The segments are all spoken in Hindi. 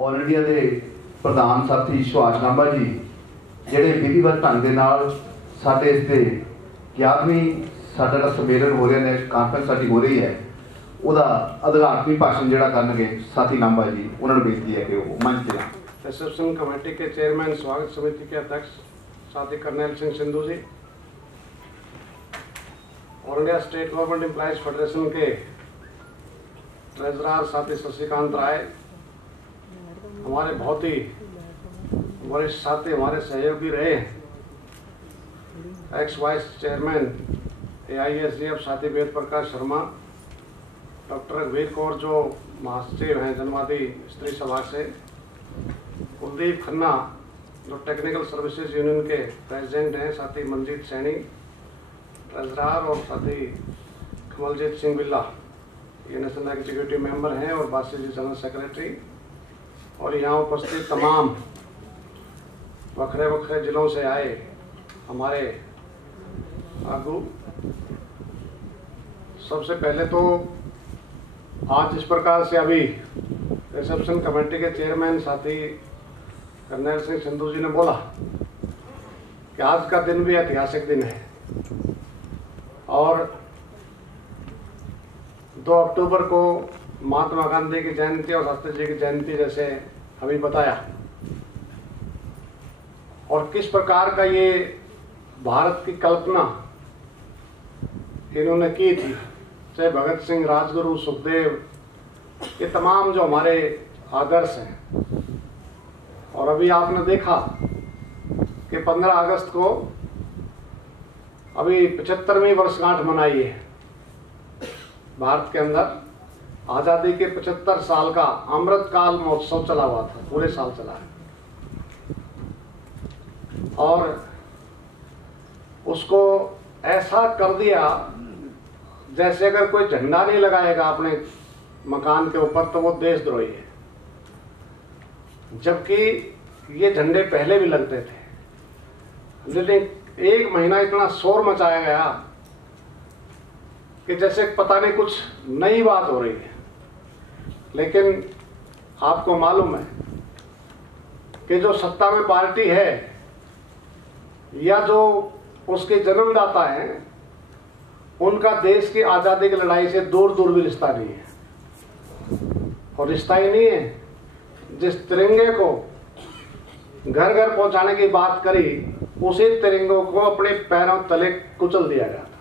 ऑल इंडिया के प्रधान साथी सुभाष लांबा जी ਜਿਹੜੇ विधिवत ढंग के नाल साडे इस 11वीं साडा सम्मेलन हो रहा है, कानफ्रेंस साडी हो रही है, ਉਹਦਾ उद्घाटनी भाषण ਜਿਹੜਾ करनगे साथी लांबा जी, उन्होंने बेनती है कि वो मंच पे आएं। रिसेप्शन कमेटी के चेयरमैन, स्वागत समिति के अध्यक्ष साथी Karnail Singh Sidhu ji, all India state government employees federation के ट्रेजरर साथी शशिकांत राय, हमारे बहुत ही वरिष्ठ साथी, हमारे सहयोगी रहे, एक्स वाइस चेयरमैन AISDF साथी वेद प्रकाश शर्मा, डॉक्टर रघुवीर कौर जो महासचिव हैं जनवादी स्त्री सभा से, कुलदीप खन्ना जो टेक्निकल सर्विसेज यूनियन के प्रेसिडेंट हैं, साथी मंजीत सैनी ट्रेजरर, और साथी कमलजीत सिंह बिल्ला ये नेशनल एग्जीक्यूटिव मेंबर हैं, और बासी जी जनरल सेक्रेटरी, और यहाँ उपस्थित तमाम वखरे वखरे जिलों से आए हमारे आगू। सबसे पहले तो आज इस प्रकार से अभी रिसेप्शन कमेटी के चेयरमैन साथी कर्नैल सिंह सिंधु जी ने बोला कि आज का दिन भी ऐतिहासिक दिन है, और 2 अक्टूबर को महात्मा गांधी की जयंती और शास्त्री जी की जयंती जैसे अभी बताया, और किस प्रकार का ये भारत की कल्पना इन्होंने की थी, चाहे भगत सिंह, राजगुरु, सुखदेव, ये तमाम जो हमारे आदर्श हैं। और अभी आपने देखा कि 15 अगस्त को अभी 75वीं वर्षगांठ मनाई है, भारत के अंदर आज़ादी के 75 साल का अमृतकाल महोत्सव चला हुआ था, पूरे साल चला है, और उसको ऐसा कर दिया जैसे अगर कोई झंडा नहीं लगाएगा अपने मकान के ऊपर तो वो देशद्रोही है, जबकि ये झंडे पहले भी लगते थे। लेकिन 1 महीना इतना शोर मचाया गया कि जैसे पता नहीं कुछ नई बात हो रही है। लेकिन आपको मालूम है कि जो सत्ता में पार्टी है या जो उसके जन्मदाता हैं, उनका देश की आज़ादी की लड़ाई से दूर दूर भी रिश्ता नहीं है। और रिश्ता ही नहीं है, जिस तिरंगे को घर घर पहुंचाने की बात करी, उसी तिरंगे को अपने पैरों तले कुचल दिया गया था।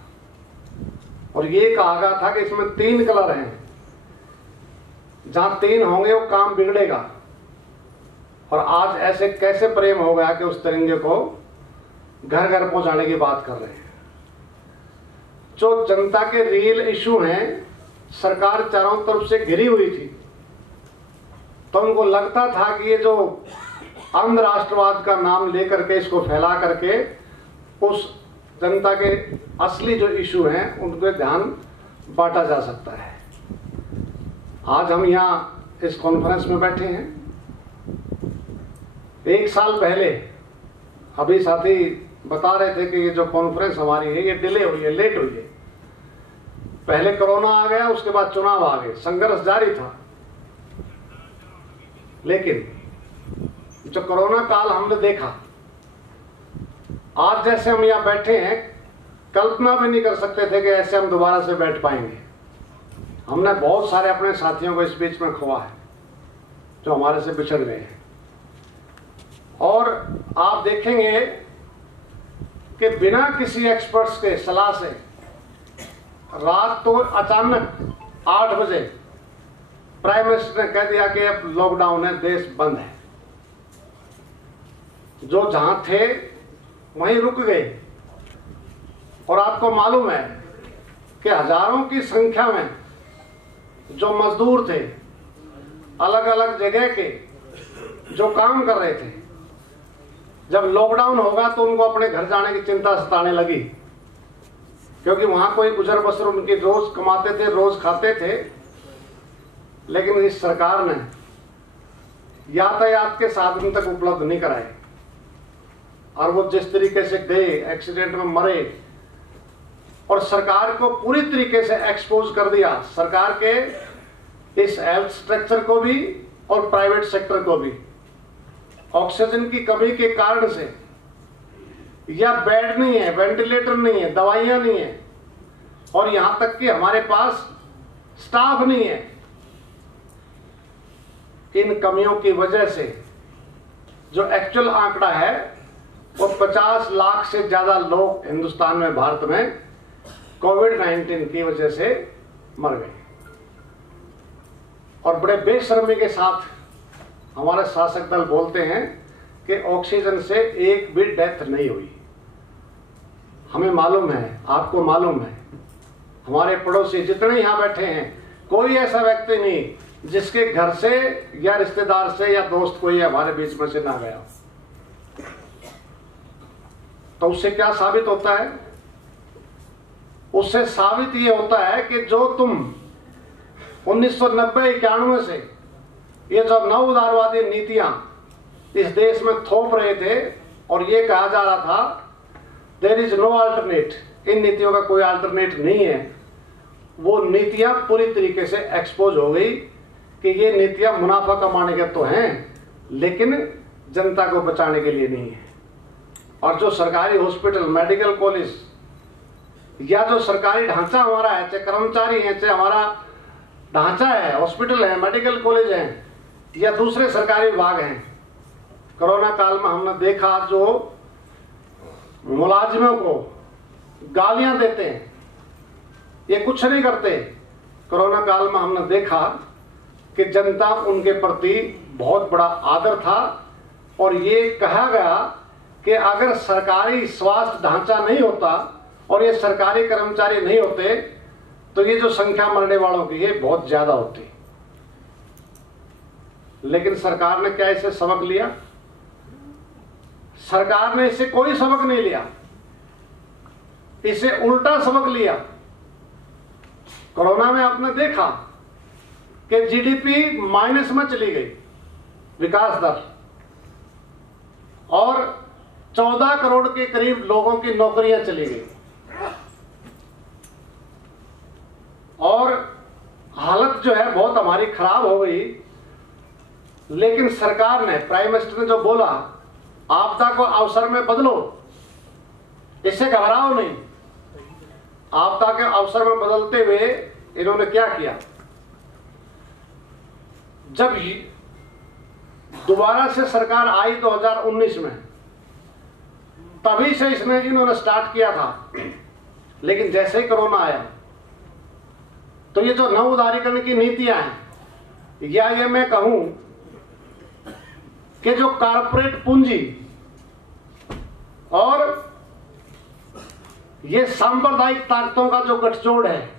और ये कहा गया था कि इसमें 3 कलर हैं, जहां 3 होंगे वो काम बिगड़ेगा। और आज ऐसे कैसे प्रेम हो गया कि उस तिरंगे को घर घर पहुंचाने की बात कर रहे हैं। जो जनता के रियल इशू हैं, सरकार चारों तरफ से घिरी हुई थी, तो उनको लगता था कि ये जो अंध राष्ट्रवाद का नाम लेकर के इसको फैला करके उस जनता के असली जो इशू हैं उनको ध्यान बांटा जा सकता है। आज हम यहाँ इस कॉन्फ्रेंस में बैठे हैं। 1 साल पहले अभी साथी बता रहे थे कि ये जो कॉन्फ्रेंस हमारी है ये डिले हुई है, लेट हुई है। पहले कोरोना आ गया, उसके बाद चुनाव आ गए, संघर्ष जारी था। लेकिन जो कोरोना काल हमने देखा, आज जैसे हम यहाँ बैठे हैं, कल्पना भी नहीं कर सकते थे कि ऐसे हम दोबारा से बैठ पाएंगे। हमने बहुत सारे अपने साथियों को इस बीच में खोआ है जो हमारे से बिछड़ गए हैं। और आप देखेंगे कि बिना किसी एक्सपर्ट्स के सलाह से रात तो अचानक 8 बजे प्राइम मिनिस्टर ने कह दिया कि अब लॉकडाउन है, देश बंद है। जो जहां थे वहीं रुक गए। और आपको मालूम है कि हजारों की संख्या में जो मजदूर थे, अलग अलग जगह के जो काम कर रहे थे, जब लॉकडाउन होगा तो उनको अपने घर जाने की चिंता सताने लगी, क्योंकि वहां कोई गुजर बसर उनकी रोज कमाते थे, रोज खाते थे। लेकिन इस सरकार ने यातायात के साधन तक उपलब्ध नहीं कराए, और वो जिस तरीके से गए, एक्सीडेंट में मरे, और सरकार को पूरी तरीके से एक्सपोज कर दिया। सरकार के इस हेल्थ स्ट्रक्चर को भी और प्राइवेट सेक्टर को भी ऑक्सीजन की कमी के कारण से, या बेड नहीं है, वेंटिलेटर नहीं है, दवाइयां नहीं है, और यहां तक कि हमारे पास स्टाफ नहीं है, इन कमियों की वजह से जो एक्चुअल आंकड़ा है वो 50 लाख से ज्यादा लोग हिंदुस्तान में, भारत में कोविड-19 की वजह से मर गए। और बड़े बेशर्मी के साथ हमारे शासक दल बोलते हैं कि ऑक्सीजन से एक भी डेथ नहीं हुई। हमें मालूम है, आपको मालूम है, हमारे पड़ोसी जितने यहां बैठे हैं, कोई ऐसा व्यक्ति नहीं जिसके घर से या रिश्तेदार से या दोस्त कोई हमारे बीच में से ना गया। तो उससे क्या साबित होता है? उससे साबित ये होता है कि जो तुम 1990-91 से ये जो नव उदारवादी नीतियां इस देश में थोप रहे थे और ये कहा जा रहा था देयर इज नो अल्टरनेट, इन नीतियों का कोई अल्टरनेट नहीं है, वो नीतियां पूरी तरीके से एक्सपोज हो गई कि ये नीतियां मुनाफा कमाने के तो हैं लेकिन जनता को बचाने के लिए नहीं है। और जो सरकारी हॉस्पिटल, मेडिकल कॉलेज या जो सरकारी ढांचा हमारा है, चाहे कर्मचारी हैं, चाहे हमारा ढांचा है, हॉस्पिटल है, मेडिकल कॉलेज हैं या दूसरे सरकारी विभाग हैं, कोरोना काल में हमने देखा जो मुलाजिमों को गालियां देते हैं, ये कुछ नहीं करते। कोरोना काल में हमने देखा कि जनता उनके प्रति बहुत बड़ा आदर था और ये कहा गया कि अगर सरकारी स्वास्थ्य ढांचा नहीं होता और ये सरकारी कर्मचारी नहीं होते तो ये जो संख्या मरने वालों की है बहुत ज्यादा होती। लेकिन सरकार ने क्या इसे सबक लिया? सरकार ने इससे कोई सबक नहीं लिया, इसे उल्टा सबक लिया। कोरोना में आपने देखा कि जीडीपी माइनस में चली गई, विकास दर, और 14 करोड़ के करीब लोगों की नौकरियां चली गई और हालत जो है बहुत हमारी खराब हो गई। लेकिन सरकार ने, प्राइम मिनिस्टर ने जो बोला आपदा को अवसर में बदलो, इससे घबराओ नहीं, आपदा के अवसर में बदलते हुए इन्होंने क्या किया? जब दोबारा से सरकार आई 2019 में, तभी से इन्होंने स्टार्ट किया था। लेकिन जैसे ही कोरोना आया तो ये जो नव उदारीकरण की नीतियां हैं, या ये मैं कहूं कि जो कारपोरेट पूंजी और ये सांप्रदायिक ताकतों का जो गठजोड़ है,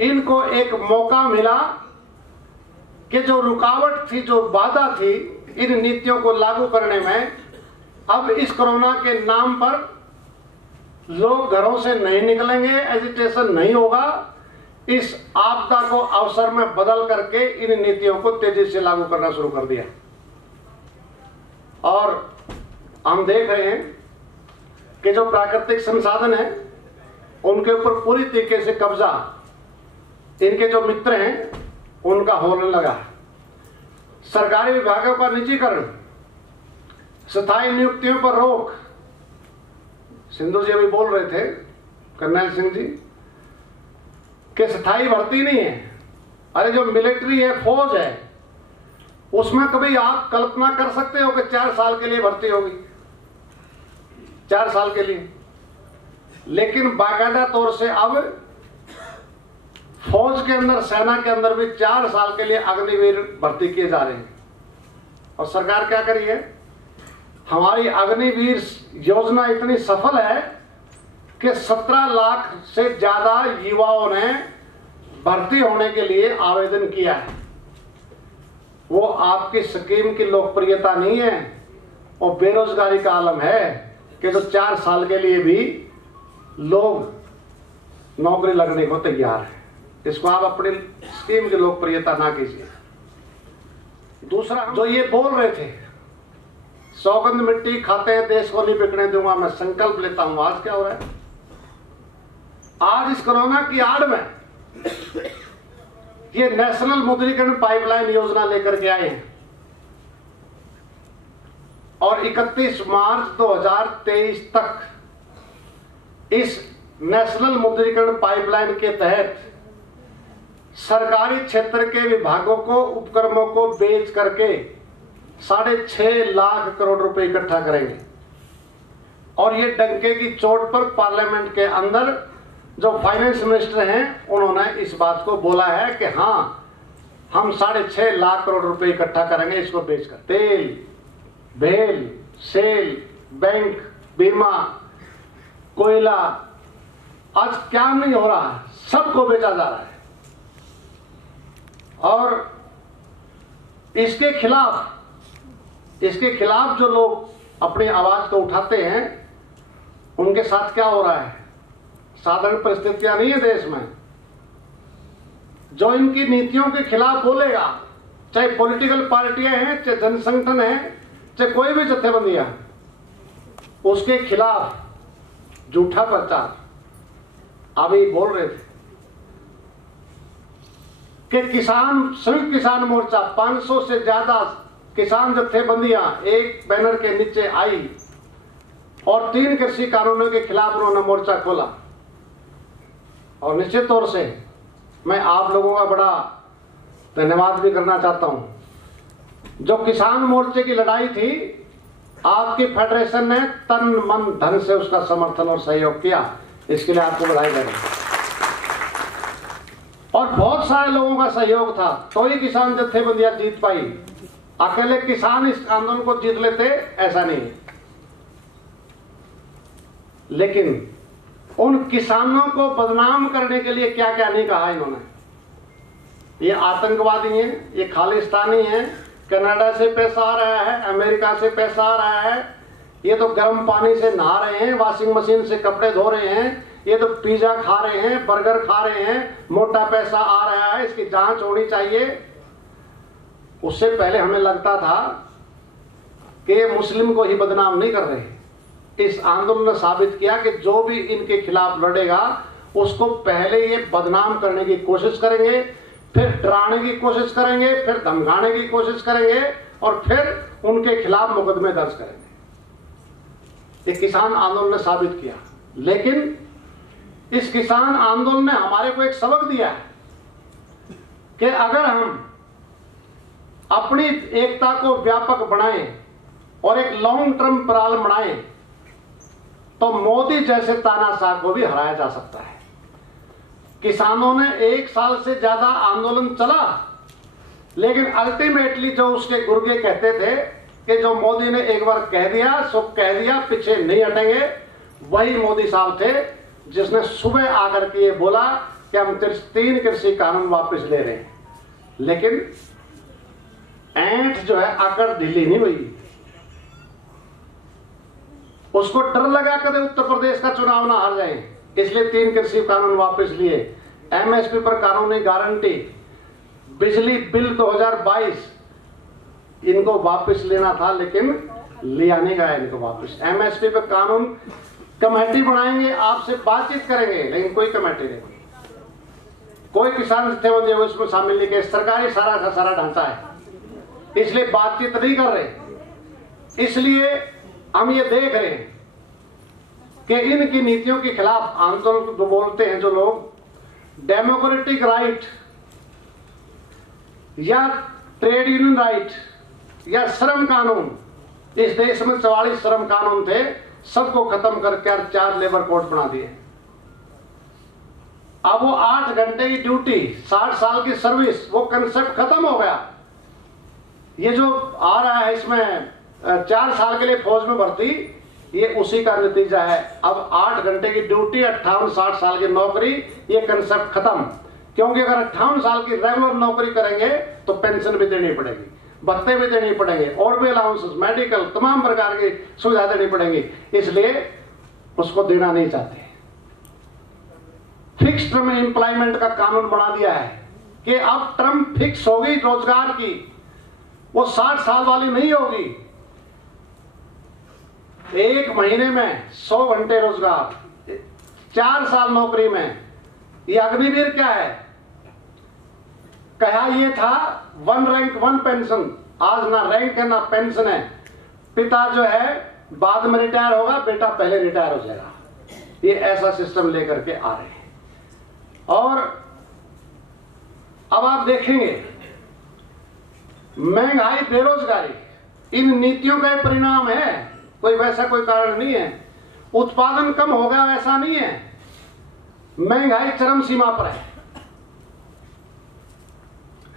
इनको एक मौका मिला कि जो रुकावट थी, जो बाधा थी इन नीतियों को लागू करने में, अब इस कोरोना के नाम पर लोग घरों से नहीं निकलेंगे, एजिटेशन नहीं होगा, इस आपदा को अवसर में बदल करके इन नीतियों को तेजी से लागू करना शुरू कर दिया। और हम देख रहे हैं कि जो प्राकृतिक संसाधन है उनके ऊपर पूरी तरीके से कब्जा इनके जो मित्र हैं उनका होने लगा। सरकारी विभागों का निजीकरण, स्थायी नियुक्तियों पर रोक। सिंधु जी अभी बोल रहे थे, करनैल सिंह जी, कि स्थायी भर्ती नहीं है। अरे जो मिलिट्री है, फौज है, उसमें कभी आप कल्पना कर सकते हो कि 4 साल के लिए भर्ती होगी? 4 साल के लिए। लेकिन बाकायदा तौर से अब फौज के अंदर, सेना के अंदर भी 4 साल के लिए अग्निवीर भर्ती किए जा रहे हैं। और सरकार क्या करी है? हमारी अग्निवीर योजना इतनी सफल है कि 17 लाख से ज्यादा युवाओं ने भर्ती होने के लिए आवेदन किया है। वो आपकी स्कीम की लोकप्रियता नहीं है, और बेरोजगारी का आलम है कि जो 4 साल के लिए भी लोग नौकरी लगने को तैयार है। इसको आप अपनी स्कीम की लोकप्रियता ना कीजिए। दूसरा, जो ये बोल रहे थे सौगंध मिट्टी खाते हैं देश को नहीं बिकने दूंगा, मैं संकल्प लेता हूं, आज क्या हो रहा है? आज इस कोरोना की आड़ में ये नेशनल मुद्रीकरण पाइपलाइन योजना लेकर के आए हैं और 31 मार्च 2023 तक इस नेशनल मुद्रीकरण पाइपलाइन के तहत सरकारी क्षेत्र के विभागों को उपक्रमों को बेच करके 6.5 लाख करोड़ रुपए इकट्ठा करेंगे। और ये डंके की चोट पर पार्लियामेंट के अंदर जो फाइनेंस मिनिस्टर हैं उन्होंने इस बात को बोला है कि हाँ, हम 6.5 लाख करोड़ रुपए इकट्ठा करेंगे इसको बेचकर। तेल, बेल, सेल, बैंक, बीमा, कोयला, आज क्या नहीं हो रहा है, सबको बेचा जा रहा है। और इसके खिलाफ जो लोग अपनी आवाज को उठाते हैं उनके साथ क्या हो रहा है? साधारण परिस्थितियां नहीं है देश में। जो इनकी नीतियों के खिलाफ बोलेगा, चाहे पॉलिटिकल पार्टियां हैं, चाहे जनसंगठन है, चाहे कोई भी जत्थेबंदियां, उसके खिलाफ झूठा प्रचार। अभी बोल रहे थे कि किसान, संयुक्त किसान मोर्चा 500 से ज्यादा किसान जत्थेबंदियां एक बैनर के नीचे आई और 3 कृषि कानूनों के खिलाफ उन्होंने मोर्चा खोला। और निश्चित तौर से मैं आप लोगों का बड़ा धन्यवाद भी करना चाहता हूं। जो किसान मोर्चे की लड़ाई थी, आपकी फेडरेशन ने तन मन धन से उसका समर्थन और सहयोग किया, इसके लिए आपको बधाई दें। और बहुत सारे लोगों का सहयोग था तो ही किसान जत्थेबंदियां जीत पाई। अकेले किसान इस आंदोलन को जीत लेते ऐसा नहीं है। लेकिन उन किसानों को बदनाम करने के लिए क्या क्या नहीं कहा इन्होंने। ये आतंकवादी हैं, ये खालिस्तानी हैं, कनाडा से पैसा आ रहा है, अमेरिका से पैसा आ रहा है, ये तो गर्म पानी से नहा रहे हैं, वॉशिंग मशीन से कपड़े धो रहे हैं, ये तो पिज्जा खा रहे हैं, बर्गर खा रहे हैं, मोटा पैसा आ रहा है, इसकी जांच होनी चाहिए। उससे पहले हमें लगता था कि मुस्लिम को ही बदनाम नहीं कर रहे। इस आंदोलन ने साबित किया कि जो भी इनके खिलाफ लड़ेगा उसको पहले ये बदनाम करने की कोशिश करेंगे, फिर डराने की कोशिश करेंगे, फिर धमकाने की कोशिश करेंगे और फिर उनके खिलाफ मुकदमे दर्ज करेंगे। ये किसान आंदोलन ने साबित किया। लेकिन इस किसान आंदोलन ने हमारे को एक सबक दिया है कि अगर हम अपनी एकता को व्यापक बनाएं और एक लॉन्ग टर्म प्लान बनाएं तो मोदी जैसे तानाशाह को भी हराया जा सकता है। किसानों ने 1 साल से ज्यादा आंदोलन चला, लेकिन अल्टीमेटली जो उसके गुर्गे कहते थे कि जो मोदी ने एक बार कह दिया सो कह दिया, पीछे नहीं हटेंगे, वही मोदी साहब थे जिसने सुबह आकर के ये बोला कि हम 3 कृषि कानून वापस ले रहे हैं। लेकिन ऐंठ जो है अकड़ ढीली नहीं हुई। उसको डर लगा कदे उत्तर प्रदेश का चुनाव ना हार जाए, इसलिए 3 कृषि कानून वापस लिए। एमएसपी पर कानूनी गारंटी, बिजली बिल 2022 इनको वापस लेना था लेकिन लिया नहीं गया इनको वापस। एमएसपी पर कानून कमेटी बनाएंगे, आपसे बातचीत करेंगे, लेकिन कोई कमेटी नहीं, कोई किसान जत्थेबंदी उसमें शामिल नहीं किए। सरकारी सारा का सारा ढांचा है, इसलिए बातचीत नहीं कर रहे। इसलिए हम ये देख रहे हैं कि इनकी नीतियों के खिलाफ आंदोलन जो बोलते हैं जो लोग, डेमोक्रेटिक राइट या ट्रेड यूनियन राइट या श्रम कानून, इस देश में 44 श्रम कानून थे, सबको खत्म करके 4 लेबर कोड बना दिए। अब वो 8 घंटे की ड्यूटी, 60 साल की सर्विस, वो कंसेप्ट खत्म हो गया। ये जो आ रहा है इसमें 4 साल के लिए फौज में भर्ती, ये उसी का नतीजा है। अब 8 घंटे की ड्यूटी, 58-60 साल की नौकरी, ये कंसेप्ट खत्म। क्योंकि अगर 58 साल की रेगुलर नौकरी करेंगे तो पेंशन भी देनी पड़ेगी, भत्ते भी देनी पड़ेंगे, और भी अलाउंसेस, मेडिकल, तमाम प्रकार की सुविधा देनी पड़ेगी, इसलिए उसको देना नहीं चाहते। फिक्स टर्म एम्प्लॉयमेंट का कानून बना दिया है कि अब टर्म फिक्स होगी रोजगार की, वो 60 साल वाली नहीं होगी। 1 महीने में 100 घंटे रोजगार, 4 साल नौकरी में। ये अग्निवीर क्या है? कहा ये था 1 रैंक 1 पेंशन, आज ना रैंक है ना पेंशन है। पिता जो है बाद में रिटायर होगा, बेटा पहले रिटायर हो जाएगा। ये ऐसा सिस्टम लेकर के आ रहे हैं। और अब आप देखेंगे महंगाई, बेरोजगारी इन नीतियों का परिणाम है, कोई वैसा कोई कारण नहीं है। उत्पादन कम होगा वैसा नहीं है, महंगाई चरम सीमा पर है।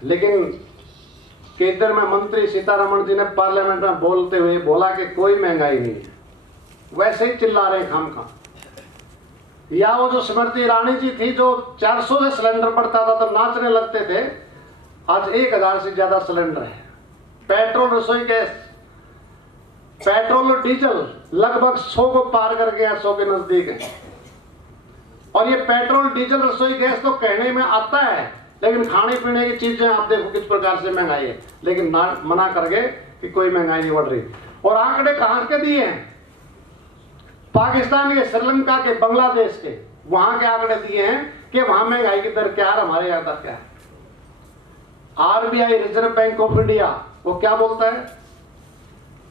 लेकिन केंद्र में मंत्री सीतारमण जी ने पार्लियामेंट में बोलते हुए बोला कि कोई महंगाई नहीं है, वैसे ही चिल्ला रहे खामखा। या वो जो स्मृति ईरानी जी थी जो 400 से सिलेंडर पड़ता था तो नाचने लगते थे, आज 1000 से ज्यादा सिलेंडर है। पेट्रोल, रसोई गैस, पेट्रोल और डीजल लगभग 100 को पार कर गया, 100 के नजदीक है। और ये पेट्रोल, डीजल, रसोई गैस तो कहने में आता है, लेकिन खाने पीने की चीजें आप देखो किस प्रकार से महंगाई है। लेकिन मना कर गए कि कोई महंगाई नहीं बढ़ रही। और आंकड़े कहां के दिए हैं? पाकिस्तान के, श्रीलंका के, बांग्लादेश के, वहां के आंकड़े दिए हैं कि वहां महंगाई की दर क्या है, हमारे यहां दर क्या है। RBI, reserve bank of India, वो क्या बोलता है?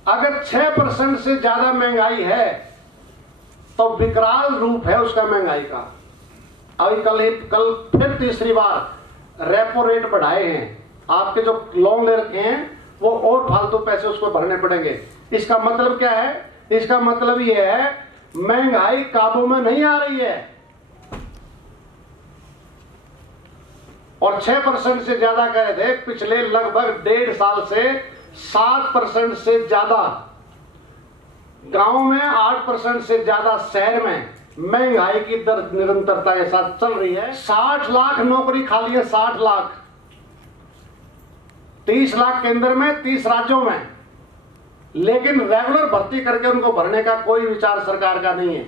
अगर 6% से ज्यादा महंगाई है तो विकराल रूप है उसका महंगाई का। अभी कल फिर तीसरी बार रेपो रेट बढ़ाए हैं। आपके जो लोन ले रखे हैं वो और फालतू पैसे उसको भरने पड़ेंगे। इसका मतलब क्या है? इसका मतलब यह है महंगाई काबू में नहीं आ रही है। और 6% से ज्यादा कह रहे थे, पिछले लगभग 1.5 साल से 7% से ज्यादा गांव में, 8% से ज्यादा शहर में महंगाई की दर निरंतरता के साथ चल रही है। 60 लाख नौकरी खाली है, 60 लाख, 30 लाख केंद्र में, 30 राज्यों में। लेकिन रेगुलर भर्ती करके उनको भरने का कोई विचार सरकार का नहीं है।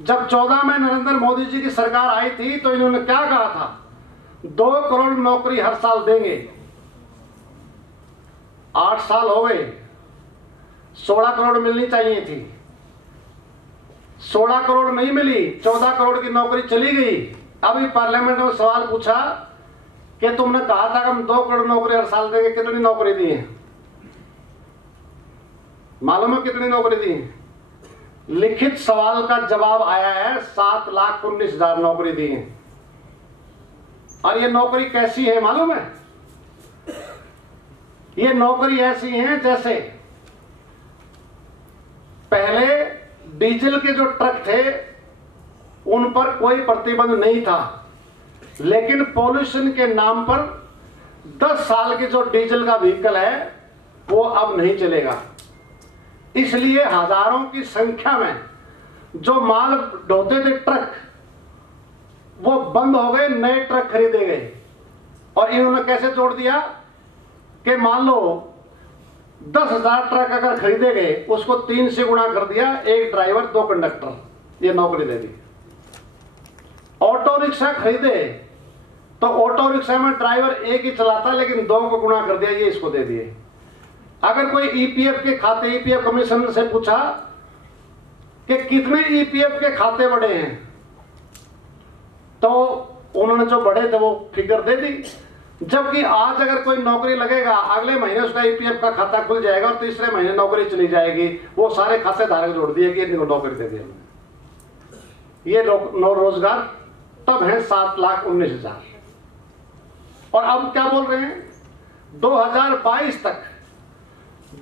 जब 14 में नरेंद्र मोदी जी की सरकार आई थी तो इन्होंने क्या कहा था? 2 करोड़ नौकरी हर साल देंगे। 8 साल हो गए, 16 करोड़ मिलनी चाहिए थी, 16 करोड़ नहीं मिली, 14 करोड़ की नौकरी चली गई। अभी पार्लियामेंट में सवाल पूछा कि तुमने कहा था कि हम 2 करोड़ नौकरी हर साल देंगे, कितनी नौकरी दी है? मालूम है कितनी नौकरी दी है? लिखित सवाल का जवाब आया है 7,19,000 नौकरी दी है। और ये नौकरी कैसी है मालूम है? ये नौकरी ऐसी है जैसे पहले डीजल के जो ट्रक थे उन पर कोई प्रतिबंध नहीं था, लेकिन पॉल्यूशन के नाम पर 10 साल के जो डीजल का व्हीकल है वो अब नहीं चलेगा। इसलिए हजारों की संख्या में जो माल ढोते थे ट्रक वो बंद हो गए, नए ट्रक खरीदे गए। और इन्होंने कैसे जोड़ दिया कि मान लो 10,000 ट्रक अगर खरीदे गए, उसको 3 से गुणा कर दिया, 1 ड्राइवर 2 कंडक्टर, ये नौकरी दे दी। ऑटो रिक्शा खरीदे तो ऑटो रिक्शा में ड्राइवर 1 ही चलाता, लेकिन 2 को गुणा कर दिया, ये इसको दे दिए। अगर कोई ईपीएफ के खाते, ईपीएफ कमिश्नर से पूछा कि कितने ईपीएफ के खाते बढ़े हैं, तो उन्होंने जो बढ़े थे वो फिगर दे दी। जबकि आज अगर कोई नौकरी लगेगा, अगले महीने उसका ईपीएफ का खाता खुल जाएगा और तीसरे महीने नौकरी चली जाएगी। वो सारे खाते धारक जोड़ दिए कि इनको नौकरी दे दिया। ये रोजगार तब है 7,19,000। और अब क्या बोल रहे हैं? 2022 तक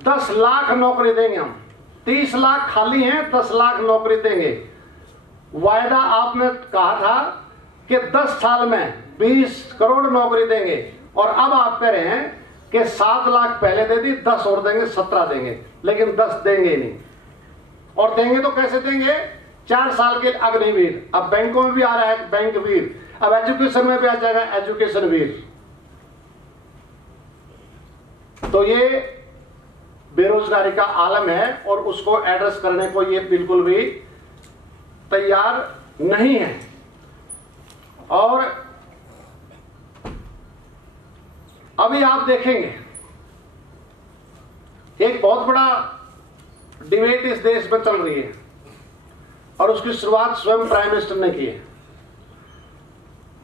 10 लाख नौकरी देंगे हम। 30 लाख खाली हैं, 10 लाख नौकरी देंगे। वायदा आपने कहा था कि 10 साल में 20 करोड़ नौकरी देंगे, और अब आप कह रहे हैं कि 7 लाख पहले दे दी, 10 और देंगे, 17 देंगे, लेकिन 10 देंगे नहीं। और देंगे तो कैसे देंगे? 4 साल के अग्निवीर। अब बैंकों में भी आ रहा है बैंक वीर, अब एजुकेशन में भी आ जाएगा एजुकेशन वीर। तो ये बेरोजगारी का आलम है और उसको एड्रेस करने को ये बिल्कुल भी तैयार नहीं है। और अभी आप देखेंगे एक बहुत बड़ा डिबेट इस देश में चल रही है, और उसकी शुरुआत स्वयं प्राइम मिनिस्टर ने की है।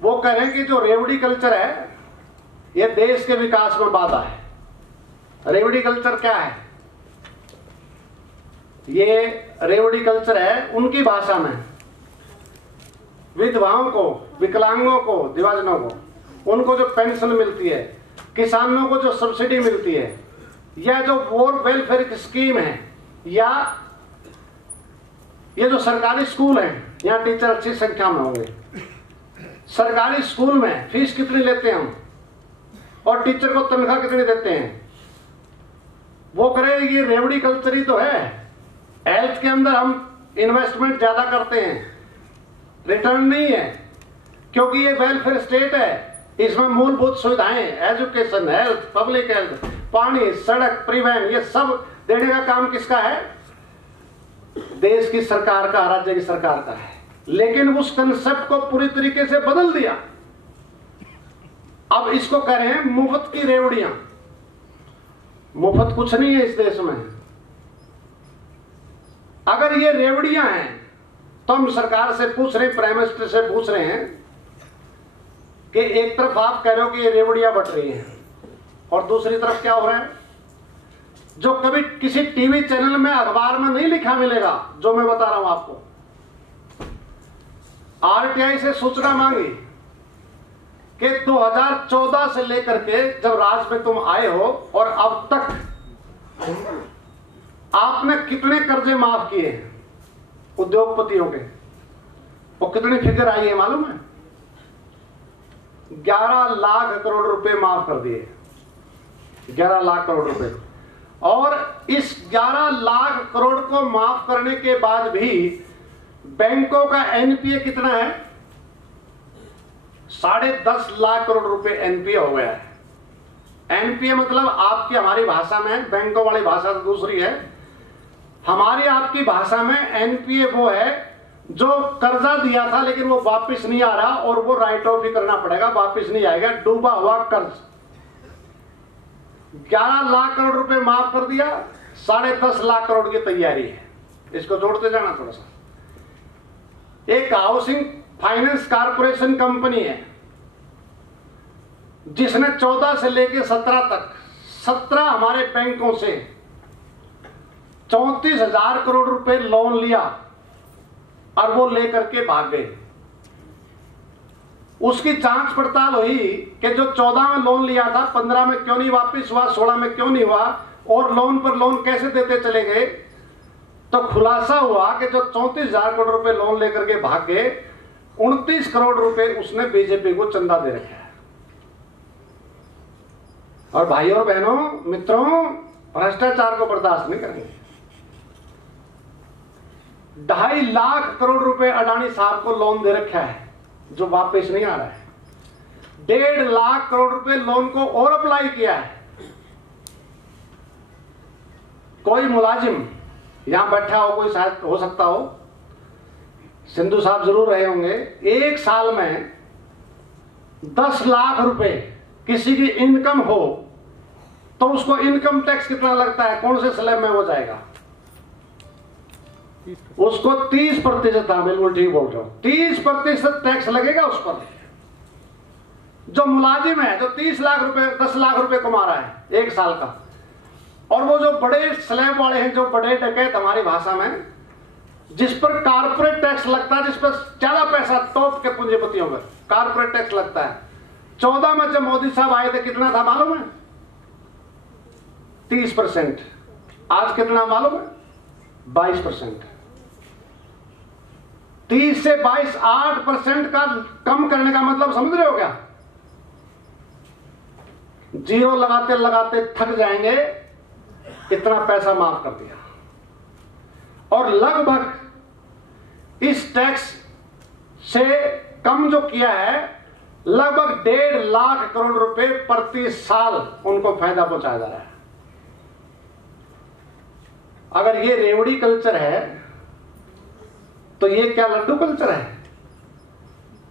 वो कह रहे हैं कि जो रेवड़ी कल्चर है ये देश के विकास में बाधा है। रेवड़ी कल्चर क्या है? ये रेवड़ी कल्चर है उनकी भाषा में विधवाओं को, विकलांगों को, दिव्यांगों को, उनको जो पेंशन मिलती है, किसानों को जो सब्सिडी मिलती है, या जो वोर वेलफेयर की स्कीम है, या ये जो सरकारी स्कूल है, यहाँ टीचर अच्छी संख्या में होंगे। सरकारी स्कूल में फीस कितनी लेते हैं हम, और टीचर को तनख्वाह कितनी देते हैं? वो करे, ये रेवड़ी कल्चर ही तो है। हेल्थ के अंदर हम इन्वेस्टमेंट ज्यादा करते हैं, रिटर्न नहीं है, क्योंकि ये वेलफेयर स्टेट है। इसमें मूलभूत सुविधाएं, एजुकेशन, हेल्थ, पब्लिक हेल्थ, पानी, सड़क, परिवहन, ये सब देने का काम किसका है? देश की सरकार का, राज्य की सरकार का है। लेकिन उस कंसेप्ट को पूरी तरीके से बदल दिया। अब इसको कह रहे हैं मुफ्त की रेवड़ियां। मुफ्त कुछ नहीं है इस देश में। अगर ये रेवड़ियां हैं तो हम सरकार से पूछ रहे हैं, प्राइम मिनिस्टर से पूछ रहे हैं कि एक तरफ आप कह रहे हो कि ये रेवड़ियां बट रही हैं, और दूसरी तरफ क्या हो रहा है? जो कभी किसी टीवी चैनल में, अखबार में नहीं लिखा मिलेगा, जो मैं बता रहा हूं आपको। आरटीआई से सूचना मांगी कि 2014 से लेकर के जब राज में तुम आए हो और अब तक आपने कितने कर्जे माफ किए उद्योगपतियों के, वो कितनी फिगर आई है मालूम है? 11 लाख करोड़ रुपए माफ कर दिए। 11 लाख करोड़ रुपए। और इस 11 लाख करोड़ को माफ करने के बाद भी बैंकों का एनपीए कितना है? 10.5 लाख करोड़ रुपए एनपीए हो गया है। एनपीए मतलब आपकी हमारी भाषा में, बैंकों वाली भाषा तो दूसरी है, हमारी आपकी भाषा में एनपीए वो है जो कर्जा दिया था लेकिन वो वापस नहीं आ रहा, और वो राइट ऑफ भी करना पड़ेगा, वापस नहीं आएगा, डूबा हुआ कर्ज। 11 लाख करोड़ रुपए माफ कर दिया, 10.5 लाख करोड़ की तैयारी है। इसको जोड़ते जाना थोड़ा सा। एक हाउसिंग फाइनेंस कारपोरेशन कंपनी है जिसने 14 से लेकर 17 तक 17 हमारे बैंकों से 34,000 करोड़ रुपए लोन लिया और वो लेकर के भाग गए। उसकी जांच पड़ताल हुई कि जो 14 में लोन लिया था 15 में क्यों नहीं वापस हुआ, 16 में क्यों नहीं हुआ, और लोन पर लोन कैसे देते चले गए। तो खुलासा हुआ कि जो 34,000 करोड़ रुपए लोन लेकर के भाग गए, 29 करोड़ रुपए उसने बीजेपी को चंदा दे रखा है। और भाइयों और बहनों, मित्रों, भ्रष्टाचार को बर्दाश्त नहीं करेंगे। 2.5 लाख करोड़ रुपए अडानी साहब को लोन दे रखा है जो वापस नहीं आ रहा है। 1.5 लाख करोड़ रुपए लोन को और अप्लाई किया है। कोई मुलाजिम यहां बैठा हो, कोई शायद हो सकता हो, सिंधु साहब जरूर रहे होंगे, एक साल में 10 लाख रुपए किसी की इनकम हो तो उसको इनकम टैक्स कितना लगता है, कौन से स्लैब में हो जाएगा? उसको 30%, बिल्कुल ठीक बोल रहा हूं, 30% टैक्स लगेगा उस पर। जो मुलाजिम है, जो 30 लाख रुपए 10 लाख रुपए कमा रहा है एक साल का, और वो जो बड़े स्लैब वाले हैं, जो बड़े डकैत हमारी भाषा में, जिस पर कारपोरेट टैक्स लगता है, जिस पर ज्यादा पैसा टॉप के पूंजीपतियों पर कारपोरेट टैक्स लगता है। 14 में जब मोदी साहब आए थे कितना था मालूम है? 30%। आज कितना मालूम है? 22%। 30 से 22, 8% का कम करने का मतलब समझ रहे हो क्या? जीरो लगाते लगाते थक जाएंगे, इतना पैसा माफ कर दिया। और लगभग इस टैक्स से कम जो किया है, लगभग 1.5 लाख करोड़ रुपए प्रति साल उनको फायदा पहुंचाया जा रहा है। अगर ये रेवड़ी कल्चर है तो ये क्या लड्डू कल्चर है?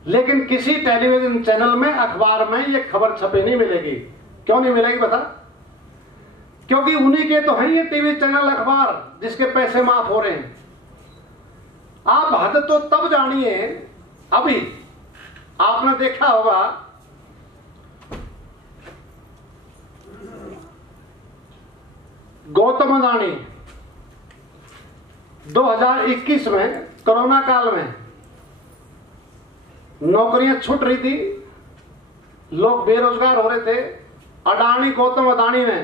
लेकिन किसी टेलीविजन चैनल में, अखबार में ये खबर छपी नहीं मिलेगी। क्यों नहीं मिलेगी बता? क्योंकि उन्हीं के तो हैं ये टीवी चैनल, अखबार, जिसके पैसे माफ हो रहे हैं। आप हद तो तब जानिए, अभी आपने देखा होगा गौतम अडानी 2021 में कोरोना काल में नौकरियां छूट रही थी, लोग बेरोजगार हो रहे थे। गौतम अडानी ने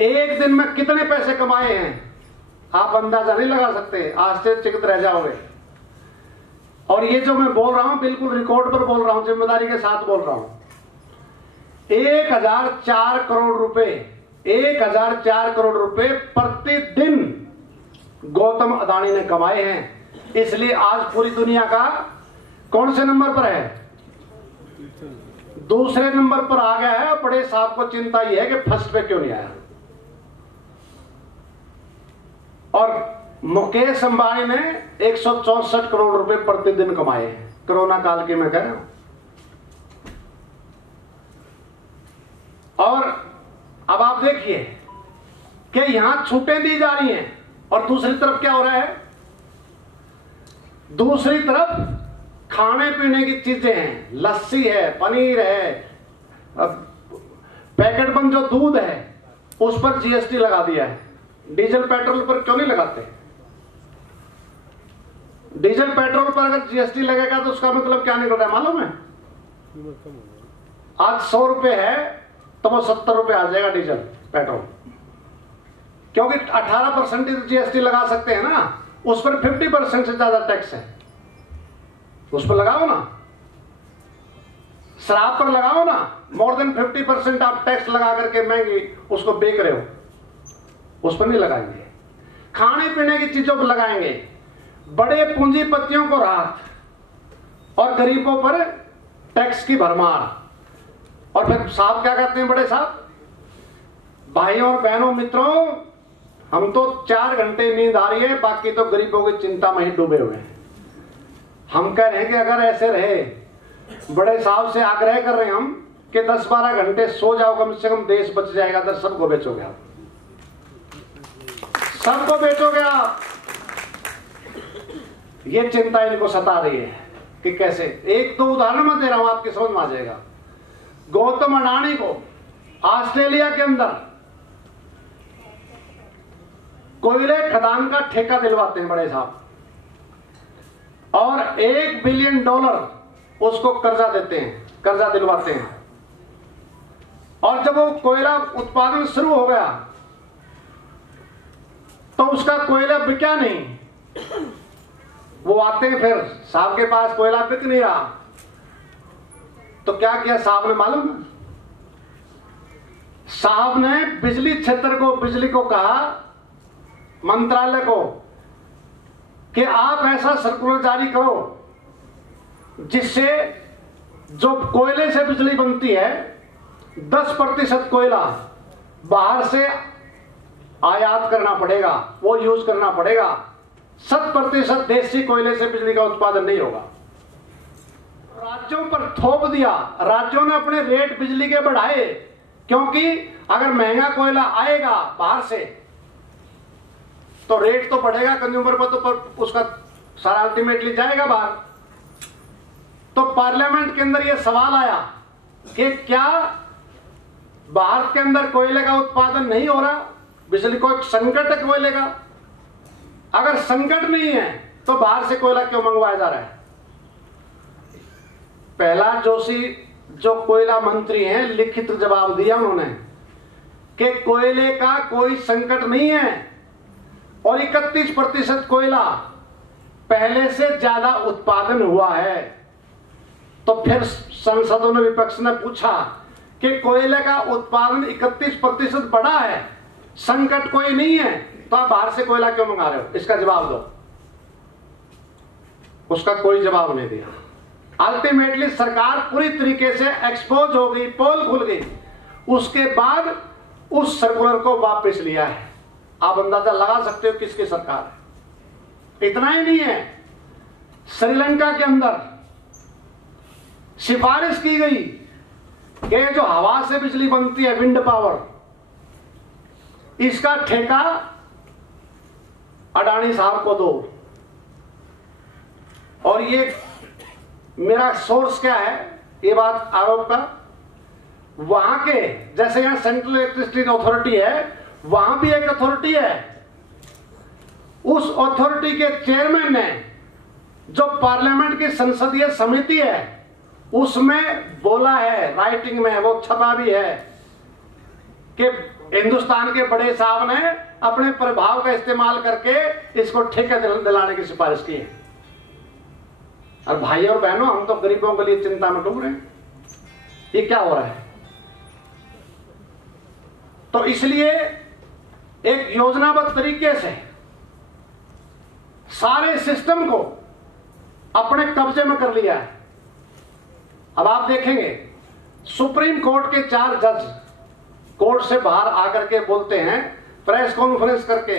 एक दिन में कितने पैसे कमाए हैं आप अंदाजा नहीं लगा सकते, आश्चर्यचकित रह जाओगे। और ये जो मैं बोल रहा हूं बिल्कुल रिकॉर्ड पर बोल रहा हूं, जिम्मेदारी के साथ बोल रहा हूं। 1004 करोड़ रुपए 1004 करोड़ रुपए प्रतिदिन गौतम अडानी ने कमाए हैं। इसलिए आज पूरी दुनिया का कौन से नंबर पर है? दूसरे नंबर पर आ गया है। बड़े साहब को चिंता यह है कि फर्स्ट पे क्यों नहीं आया। और मुकेश अंबानी ने 164 करोड़ रुपए प्रतिदिन कमाए हैं कोरोना काल के, मैं कह रहा हूं। और अब आप देखिए कि यहां छूटें दी जा रही हैं और दूसरी तरफ क्या हो रहा है? दूसरी तरफ खाने पीने की चीजें हैं, लस्सी है, पनीर है, पैकेट बंद जो दूध है उस पर जीएसटी लगा दिया है। डीजल पेट्रोल पर क्यों नहीं लगाते? डीजल पेट्रोल पर अगर जीएसटी लगेगा तो उसका मतलब क्या निकल रहा है मालूम है? आज 100 रुपए है तो वो 70 रुपए आ जाएगा डीजल पेट्रोल, क्योंकि 18% जीएसटी लगा सकते हैं ना, उस पर 50% से ज्यादा टैक्स है, उस पर लगाओ ना। शराब पर लगाओ ना, मोर देन 50% आप टैक्स लगा करके महंगी उसको बेच रहे हो, उस पर नहीं लगाएंगे। खाने पीने की चीजों पर लगाएंगे। बड़े पूंजीपतियों को राहत और गरीबों पर टैक्स की भरमार। और फिर साहब क्या कहते हैं बड़े साहब? भाइयों और बहनों मित्रों, हम तो 4 घंटे नींद आ रही है, बाकी तो गरीबों की चिंता में ही डूबे हुए हैं। हम कह रहे हैं कि अगर ऐसे रहे, बड़े साहब से आग्रह कर रहे हैं हम कि 10-12 घंटे सो जाओ, कम से कम देश बच जाएगा। अगर सबको बेचोगे आप, सबको बेचोगे आप। ये चिंता इनको सता रही है कि कैसे। एक तो उदाहरण मैं दे रहा हूं, आपकी समझ में आ जाएगा। गौतम अडानी को ऑस्ट्रेलिया के अंदर कोयले खदान का ठेका दिलवाते हैं बड़े साहब, और $1 बिलियन उसको कर्जा देते हैं, कर्जा दिलवाते हैं। और जब वो कोयला उत्पादन शुरू हो गया तो उसका कोयला बिका नहीं। वो आते हैं फिर साहब के पास, कोयला बिक नहीं रहा, तो क्या किया साहब ने मालूम? साहब ने बिजली क्षेत्र को, बिजली को कहा, मंत्रालय को, कि आप ऐसा सर्कुलर जारी करो जिससे जो कोयले से बिजली बनती है 10% कोयला बाहर से आयात करना पड़ेगा, वो यूज करना पड़ेगा। 7% देशी कोयले से बिजली का उत्पादन नहीं होगा। राज्यों पर थोप दिया। राज्यों ने अपने रेट बिजली के बढ़ाए, क्योंकि अगर महंगा कोयला आएगा बाहर से तो रेट तो बढ़ेगा कंज्यूमर पर, तो पर उसका सारा अल्टीमेटली जाएगा बाहर। तो पार्लियामेंट के अंदर यह सवाल आया कि क्या भारत के अंदर कोयले का उत्पादन नहीं हो रहा? बिजली को एक संकट है कोयले का। अगर संकट नहीं है तो बाहर से कोयला क्यों मंगवाया जा रहा है? प्रहलाद जोशी जो कोयला मंत्री हैं, लिखित जवाब दिया उन्होंने कि कोयले का कोई संकट नहीं है, और 31% कोयला पहले से ज्यादा उत्पादन हुआ है। तो फिर सांसदों ने, विपक्ष ने पूछा कि कोयले का उत्पादन 31% बढ़ा है, संकट कोई नहीं है, तो आप बाहर से कोयला क्यों मंगा रहे हो? इसका जवाब दो। उसका कोई जवाब नहीं दिया। अल्टीमेटली सरकार पूरी तरीके से एक्सपोज हो गई, पोल खुल गई। उसके बाद उस सर्कुलर को वापस लिया है। आप अंदाजा लगा सकते हो किसकी सरकार है। इतना ही नहीं है, श्रीलंका के अंदर सिफारिश की गई कि जो हवा से बिजली बनती है, विंड पावर, इसका ठेका अडानी साहब को दो। और ये मेरा सोर्स क्या है, ये बात आरोप का, वहां के जैसे यहां सेंट्रल इलेक्ट्रिसिटी अथॉरिटी है, वहां भी एक अथॉरिटी है। उस अथॉरिटी के चेयरमैन ने जो पार्लियामेंट की संसदीय समिति है उसमें बोला है, राइटिंग में वो छपा भी है, कि हिंदुस्तान के बड़े साहब ने अपने प्रभाव का इस्तेमाल करके इसको ठेका दिलाने की सिफारिश की है। और भाई और बहनों, हम तो गरीबों के लिए चिंता में डूब रहे हैं, ये क्या हो रहा है। तो इसलिए एक योजनाबद्ध तरीके से सारे सिस्टम को अपने कब्जे में कर लिया है। अब आप देखेंगे सुप्रीम कोर्ट के 4 जज कोर्ट से बाहर आकर के बोलते हैं प्रेस कॉन्फ्रेंस करके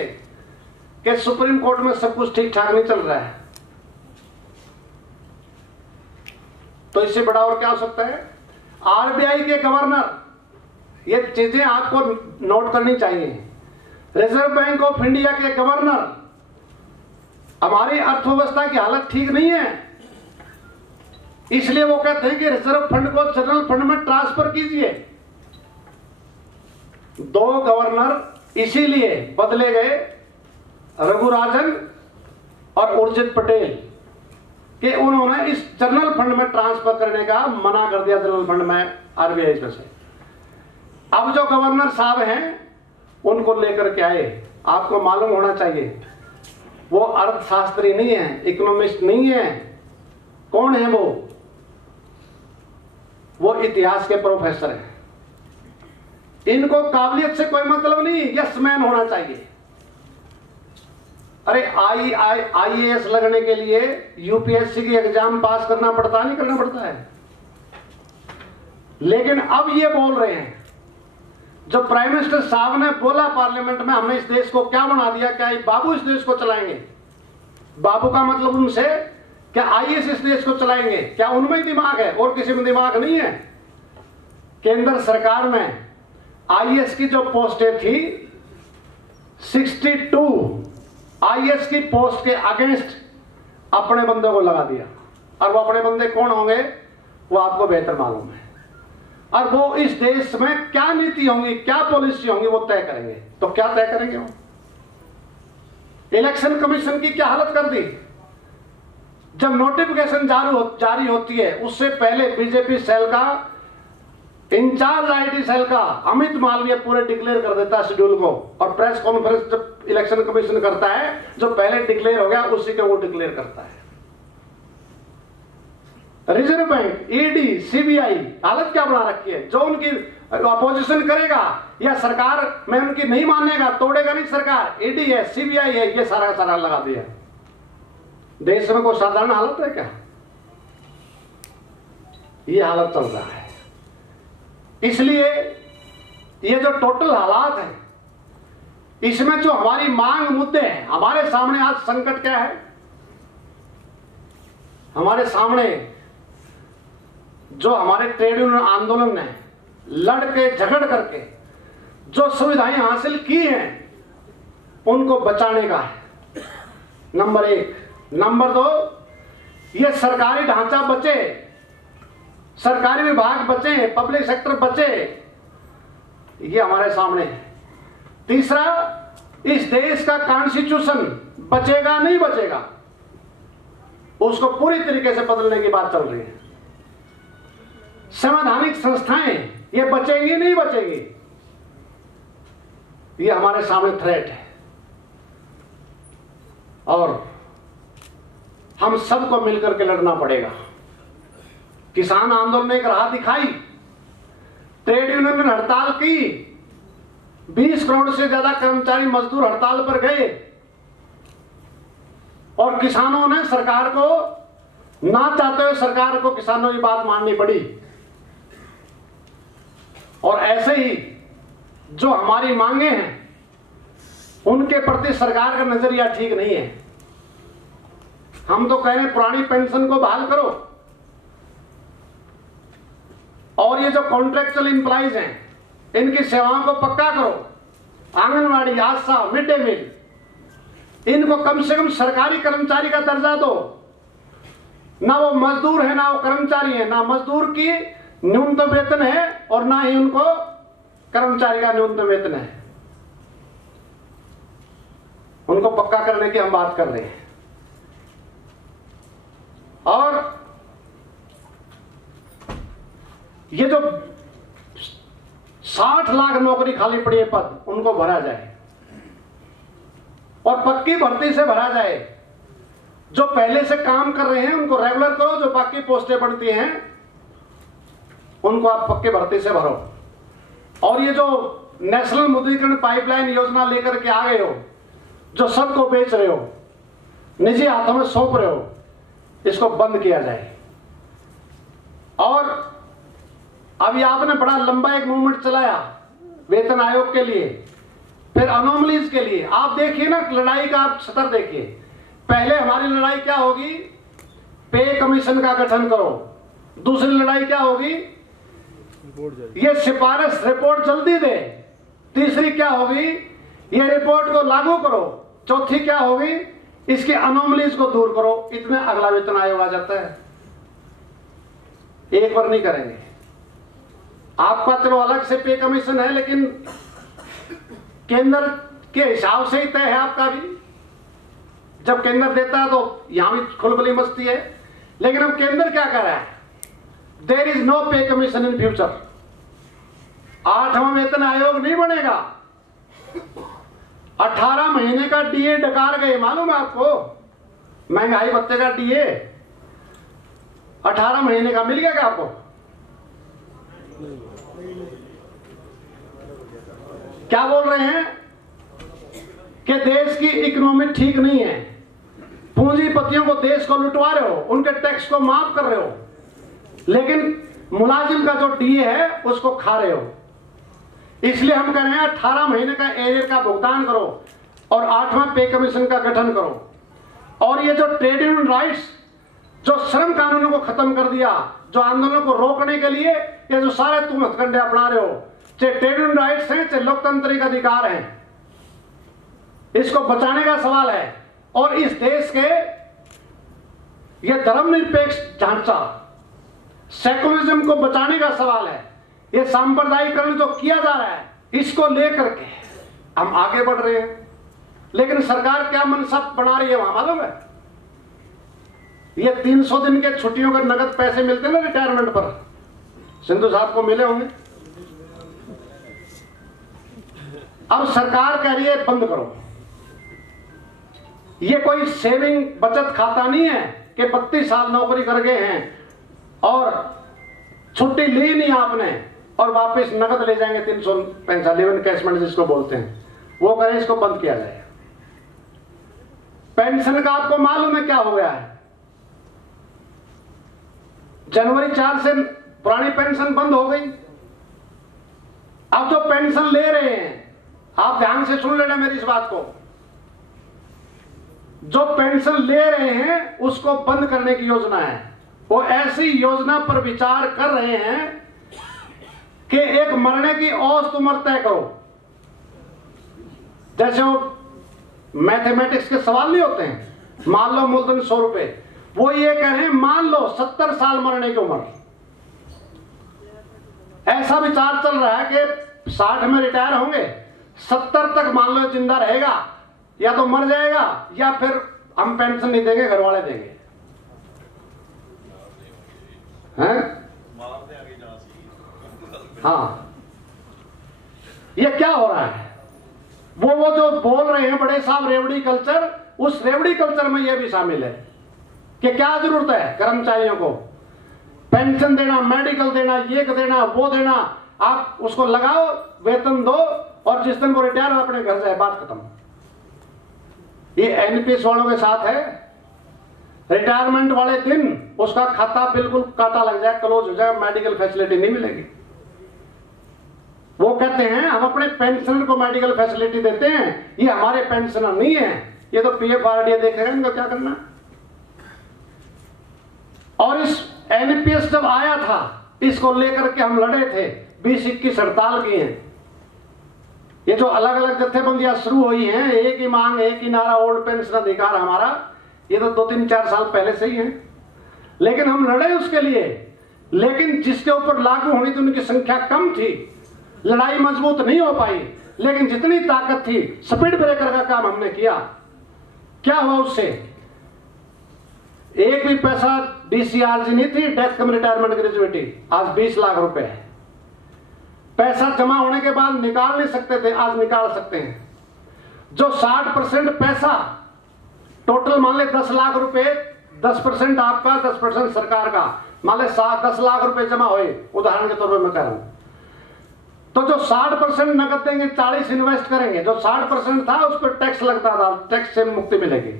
कि सुप्रीम कोर्ट में सब कुछ ठीक ठाक नहीं चल रहा है। तो इससे बड़ा और क्या हो सकता है। आरबीआई के गवर्नर, ये चीजें आपको नोट करनी चाहिए, रिजर्व बैंक ऑफ इंडिया के गवर्नर, हमारी अर्थव्यवस्था की हालत ठीक नहीं है, इसलिए वो कहते हैं कि रिजर्व फंड को जनरल फंड में ट्रांसफर कीजिए। 2 गवर्नर इसीलिए बदले गए, रघुराजन और उर्जित पटेल, कि उन्होंने इस जनरल फंड में ट्रांसफर करने का मना कर दिया, जनरल फंड में आरबीआई से। अब जो गवर्नर साहब हैं उनको लेकर के आए। आपको मालूम होना चाहिए वो अर्थशास्त्री नहीं है, इकोनॉमिस्ट नहीं है। कौन है वो इतिहास के प्रोफेसर हैं। इनको काबिलियत से कोई मतलब नहीं, यस मैन होना चाहिए। अरे आईएएस लगने के लिए यूपीएससी की एग्जाम पास करना पड़ता नहीं करना पड़ता है। लेकिन अब ये बोल रहे हैं, जो प्राइम मिनिस्टर साहब ने बोला पार्लियामेंट में, हमने इस देश को क्या बना दिया, क्या बाबू इस देश को चलाएंगे। बाबू का मतलब उनसे क्या आईएएस इस देश को चलाएंगे, क्या उनमें दिमाग है और किसी में दिमाग नहीं है। केंद्र सरकार में आईएएस की जो पोस्टें थी 62 आईएएस की पोस्ट के अगेंस्ट अपने बंदे को लगा दिया। और वो अपने बंदे कौन होंगे वो आपको बेहतर मालूम है। और वो इस देश में क्या नीति होंगी, क्या पॉलिसी होंगी, वो तय करेंगे। तो क्या तय करेंगे वो? इलेक्शन कमीशन की क्या हालत कर दी। जब नोटिफिकेशन जारी होती है उससे पहले बीजेपी सेल का इंचार्ज आईटी सेल का अमित मालवीय पूरे डिक्लेयर कर देता है शेड्यूल को। और प्रेस कॉन्फ्रेंस जब इलेक्शन कमीशन करता है, जो पहले डिक्लेयर हो गया उसी को वो डिक्लेयर करता है। रिजर्व बैंक, ईडी, सीबीआई हालत क्या बना रखी है। जो उनकी अपोजिशन करेगा या सरकार में उनकी नहीं मानेगा, तोड़ेगा नहीं सरकार, ईडी है, सीबीआई है, ये सारा सारा लगा दिया। देश में कोई साधारण हालत है क्या? ये हालत चल रहा है। इसलिए ये जो टोटल हालात है, इसमें जो हमारी मांग मुद्दे हैं, हमारे सामने आज संकट क्या है। हमारे सामने जो हमारे ट्रेड यूनियन आंदोलन ने लड़ के झगड़ करके जो सुविधाएं हासिल की हैं उनको बचाने का है, नंबर 1। नंबर 2, ये सरकारी ढांचा बचे, सरकारी विभाग बचे, पब्लिक सेक्टर बचे, ये हमारे सामने है। तीसरा, इस देश का कॉन्स्टिट्यूशन बचेगा नहीं बचेगा, उसको पूरी तरीके से बदलने की बात चल रही है। संवैधानिक संस्थाएं ये बचेंगी नहीं बचेंगी, ये हमारे सामने थ्रेट है। और हम सबको मिलकर के लड़ना पड़ेगा। किसान आंदोलन ने एक राह दिखाई, ट्रेड यूनियन ने हड़ताल की, 20 करोड़ से ज्यादा कर्मचारी मजदूर हड़ताल पर गए और किसानों ने सरकार को, ना चाहते हुए सरकार को किसानों की बात माननी पड़ी। और ऐसे ही जो हमारी मांगे हैं उनके प्रति सरकार का नजरिया ठीक नहीं है। हम तो कह रहे हैं पुरानी पेंशन को बहाल करो, और ये जो कॉन्ट्रैक्चुअल एम्प्लॉइज हैं इनकी सेवाओं को पक्का करो। आंगनवाड़ी, आशा, मिड डे मील, इनको कम से कम सरकारी कर्मचारी का दर्जा दो। ना वो मजदूर है ना वो कर्मचारी है, ना मजदूर की न्यूनतम वेतन है और ना ही उनको कर्मचारी का न्यूनतम वेतन है। उनको पक्का करने की हम बात कर रहे हैं। और ये जो 60 लाख नौकरी खाली पड़ी है पद, उनको भरा जाए और पक्की भर्ती से भरा जाए। जो पहले से काम कर रहे हैं उनको रेगुलर करो, जो बाकी पोस्टें बढ़ती हैं उनको आप पक्की भर्ती से भरो। और ये जो नेशनल मुद्रीकरण पाइपलाइन योजना लेकर के आ गए हो, जो सबको बेच रहे हो, निजी हाथों में सौंप रहे हो, इसको बंद किया जाए। और अभी आपने बड़ा लंबा एक मूवमेंट चलाया वेतन आयोग के लिए, फिर अनोमलीज के लिए। आप देखिए ना, लड़ाई का आप स्तर देखिए। पहले हमारी लड़ाई क्या होगी, पे कमीशन का गठन करो। दूसरी लड़ाई क्या होगी, ये सिफारिश रिपोर्ट जल्दी दे। तीसरी क्या होगी, ये रिपोर्ट को लागू करो। चौथी क्या होगी, इसके अनोमलीज को दूर करो। इतने अगला वेतन आयोग आ जाता है। एक बार नहीं करेंगे। आपका चलो अलग से पे कमीशन है, लेकिन केंद्र के हिसाब से ही तय है आपका भी। जब केंद्र देता है तो यहां भी खुलबली मस्ती है, लेकिन अब केंद्र क्या कर रहा है, देयर इज नो पे कमीशन इन फ्यूचर। 8वां वेतन आयोग नहीं बनेगा। 18 महीने का डीए डकार गए, मालूम है आपको? महंगाई भत्ते का डीए 18 महीने का मिल गया क्या आपको? क्या बोल रहे हैं कि देश की इकोनॉमी ठीक नहीं है, पूंजीपतियों को, देश को लुटवा रहे हो, उनके टैक्स को माफ कर रहे हो, लेकिन मुलाजिम का जो डीए है उसको खा रहे हो। इसलिए हम कह रहे हैं 18 महीने का एरियर का भुगतान करो और 8वां पे कमीशन का गठन करो। और ये जो ट्रेड यूनियन राइट्स, जो श्रम कानूनों को खत्म कर दिया, जो आंदोलनों को रोकने के लिए ये जो सारे तुम हथकंडे अपना रहे हो, चाहे ट्रेड यूनियन राइट्स हैं, चाहे लोकतांत्रिक अधिकार हैं, इसको बचाने का सवाल है। और इस देश के ये धर्मनिरपेक्ष ढांचा, सेकुलरिज्म को बचाने का सवाल है। ये सांप्रदायिकरण जो किया जा रहा है, इसको लेकर के हम आगे बढ़ रहे हैं। लेकिन सरकार क्या मनसब बना रही है वहां, मालूम है? ये 300 दिन के छुट्टियों के नगद पैसे मिलते हैं ना रिटायरमेंट पर, सिंधु साहब को मिले होंगे। अब सरकार कह रही है बंद करो। ये कोई सेविंग बचत खाता नहीं है कि 32 साल नौकरी कर गए हैं और छुट्टी ली नहीं आपने और वापस नगद ले जाएंगे 300 पैसा, लिव कैशमेंट जिसको बोलते हैं, वो करें। इसको बंद किया जाए। पेंशन का आपको मालूम है क्या हो गया है? जनवरी 4 से पुरानी पेंशन बंद हो गई। अब जो पेंशन ले रहे हैं, आप ध्यान से सुन लेना मेरी इस बात को, जो पेंशन ले रहे हैं उसको बंद करने की योजना है। वो ऐसी योजना पर विचार कर रहे हैं कि एक मरने की औसत उम्र तय करो। जैसे वो मैथमेटिक्स के सवाल नहीं होते हैं, मान लो मूलधन 100 रुपए, वो ये कह रहे हैं मान लो 70 साल मरने की उम्र। ऐसा विचार चल रहा है कि 60 में रिटायर होंगे, 70 तक मान लो जिंदा रहेगा, या तो मर जाएगा या फिर हम पेंशन नहीं देंगे, घर वाले देंगे। हैं? हाँ, ये क्या हो रहा है? वो जो बोल रहे हैं बड़े साहब रेवड़ी कल्चर, उस रेवड़ी कल्चर में यह भी शामिल है कि क्या जरूरत है कर्मचारियों को पेंशन देना, मेडिकल देना, ये देना, वो देना। आप उसको लगाओ, वेतन दो और जिस दिन को रिटायर हो अपने घर जाए, बात खत्म। ये एनपीएस वालों के साथ है। रिटायरमेंट वाले दिन उसका खाता बिल्कुल काटा लग जाए, क्लोज हो जाए, मेडिकल फैसिलिटी नहीं मिलेगी। वो कहते हैं हम अपने पेंशनर को मेडिकल फैसिलिटी देते हैं, ये हमारे पेंशनर नहीं है, ये तो पीएफआरडीए देखेगा इनका क्या करना। और इस एनपीएस जब आया था, इसको लेकर के हम लड़े थे, 20-21 हड़ताल की हैं। ये जो अलग अलग जत्थेबंदियां शुरू हुई हैं, एक ही मांग, एक ही नारा, ओल्ड पेंशन अधिकार हमारा, ये तो 2-3-4 साल पहले से ही है। लेकिन हम लड़े उसके लिए, लेकिन जिसके ऊपर लागू होनी थी उनकी संख्या कम थी, लड़ाई मजबूत नहीं हो पाई। लेकिन जितनी ताकत थी स्पीड ब्रेकर का काम हमने किया। क्या हुआ उससे? एक भी पैसा डीसीआरजी नहीं थी, डेथ कम रिटायरमेंट ग्रेजुएटी, आज 20 लाख रुपए है। पैसा जमा होने के बाद निकाल नहीं सकते थे, आज निकाल सकते हैं। जो 60% पैसा टोटल मान ले 10 लाख रुपए, 10% आपका, 10% सरकार का, मान ले 10 लाख रुपए जमा हुए, उदाहरण के तौर पर मैं कह रहा हूं, तो जो 60% नकद देंगे, 40 इन्वेस्ट करेंगे, जो 60% था उस पर टैक्स लगता था, टैक्स से मुक्ति मिलेगी।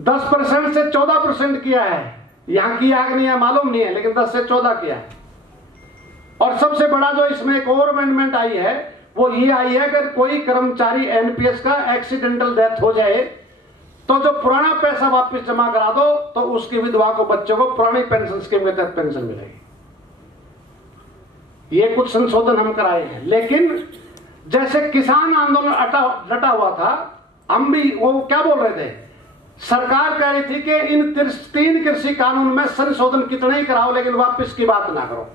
10% से 14% किया है, यहां किया कि नहीं है मालूम नहीं है, लेकिन 10 से 14 किया है। और सबसे बड़ा जो इसमें एक और अमेंडमेंट आई है वो ये आई है कि कोई कर्मचारी एनपीएस का एक्सीडेंटल डेथ हो जाए तो जो पुराना पैसा वापस जमा करा दो तो उसकी विधवा को, बच्चों को पुरानी पेंशन स्कीम के तहत पेंशन मिलेगी। ये कुछ संशोधन हम कराए हैं। लेकिन जैसे किसान आंदोलन डटा हुआ था, हम भी वो क्या बोल रहे थे, सरकार कह रही थी कि इन 3 कृषि कानून में संशोधन कितने ही कराओ लेकिन वापस की बात ना करो।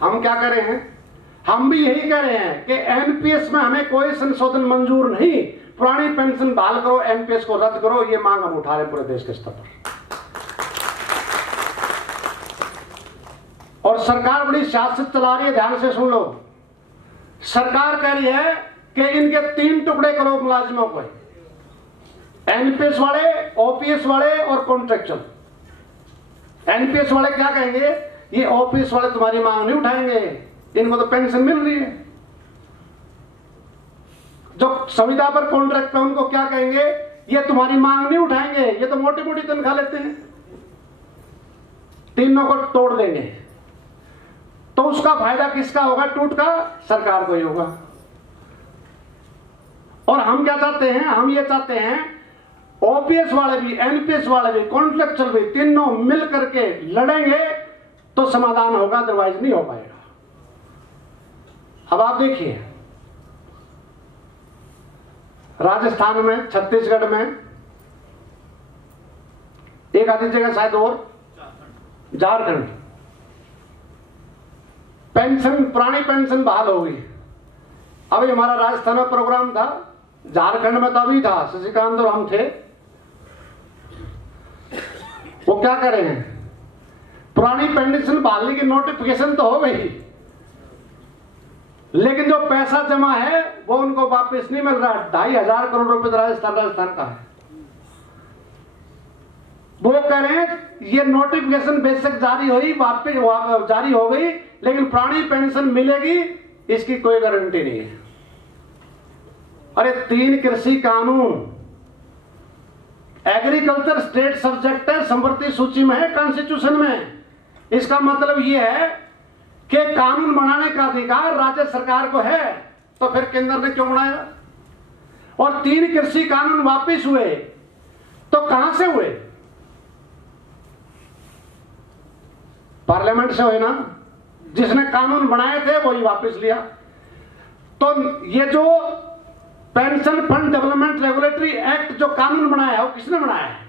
हम क्या कह रहे हैं? हम भी यही कह रहे हैं कि एनपीएस में हमें कोई संशोधन मंजूर नहीं, पुरानी पेंशन बहाल करो, एनपीएस को रद्द करो। ये मांग हम उठा रहे पूरे देश के स्तर पर। और सरकार बड़ी सियासत चला रही है, ध्यान से सुन लो। सरकार कह रही है कि इनके 3 टुकड़े करो मुलाजिमों को, एनपीएस वाले, ओपीएस वाले और कॉन्ट्रेक्चुअल। एनपीएस वाले क्या कहेंगे, ये ओपीएस वाले तुम्हारी मांग नहीं उठाएंगे, इनको तो पेंशन मिल रही है। जो संविदा पर कॉन्ट्रैक्ट पे उनको क्या कहेंगे, ये तुम्हारी मांग नहीं उठाएंगे, ये तो मोटी मोटी तनख्वाह लेते हैं। तीनों को तोड़ देंगे तो उसका फायदा किसका होगा? टूट का सरकार को ही होगा। और हम क्या चाहते हैं? हम ये चाहते हैं ओपीएस वाले भी, एनपीएस वाले भी, कॉन्ट्रैक्चुअल भी, तीनों मिल करके लड़ेंगे तो समाधान होगा, अदरवाइज नहीं हो पाएगा। अब आप देखिए, राजस्थान में, छत्तीसगढ़ में, एक आधी जगह शायद और झारखंड, पेंशन, पुरानी पेंशन बहाल हो गई। अभी हमारा राजस्थान में प्रोग्राम था, झारखंड में तो अभी था, शशिकांत और हम थे। वो क्या कर रहे हैं, पुरानी पेंशन बहाली की नोटिफिकेशन तो हो गई, लेकिन जो पैसा जमा है वो उनको वापस नहीं मिल रहा। 2,500 करोड़ रुपए राजस्थान का है। वो कह रहे हैं ये नोटिफिकेशन बेशक जारी हुई, वापस जारी हो गई, लेकिन पुरानी पेंशन मिलेगी इसकी कोई गारंटी नहीं है। अरे 3 कृषि कानून, एग्रीकल्चर स्टेट सब्जेक्ट है, संवर्ती सूची में है कॉन्स्टिट्यूशन में। इसका मतलब यह है कि कानून बनाने का अधिकार राज्य सरकार को है, तो फिर केंद्र ने क्यों बनाया? और 3 कृषि कानून वापस हुए तो कहां से हुए? पार्लियामेंट से हुए ना। जिसने कानून बनाए थे वही वापस लिया। तो ये जो pension fund development regulatory act जो कानून बनाया है वो किसने बनाया है?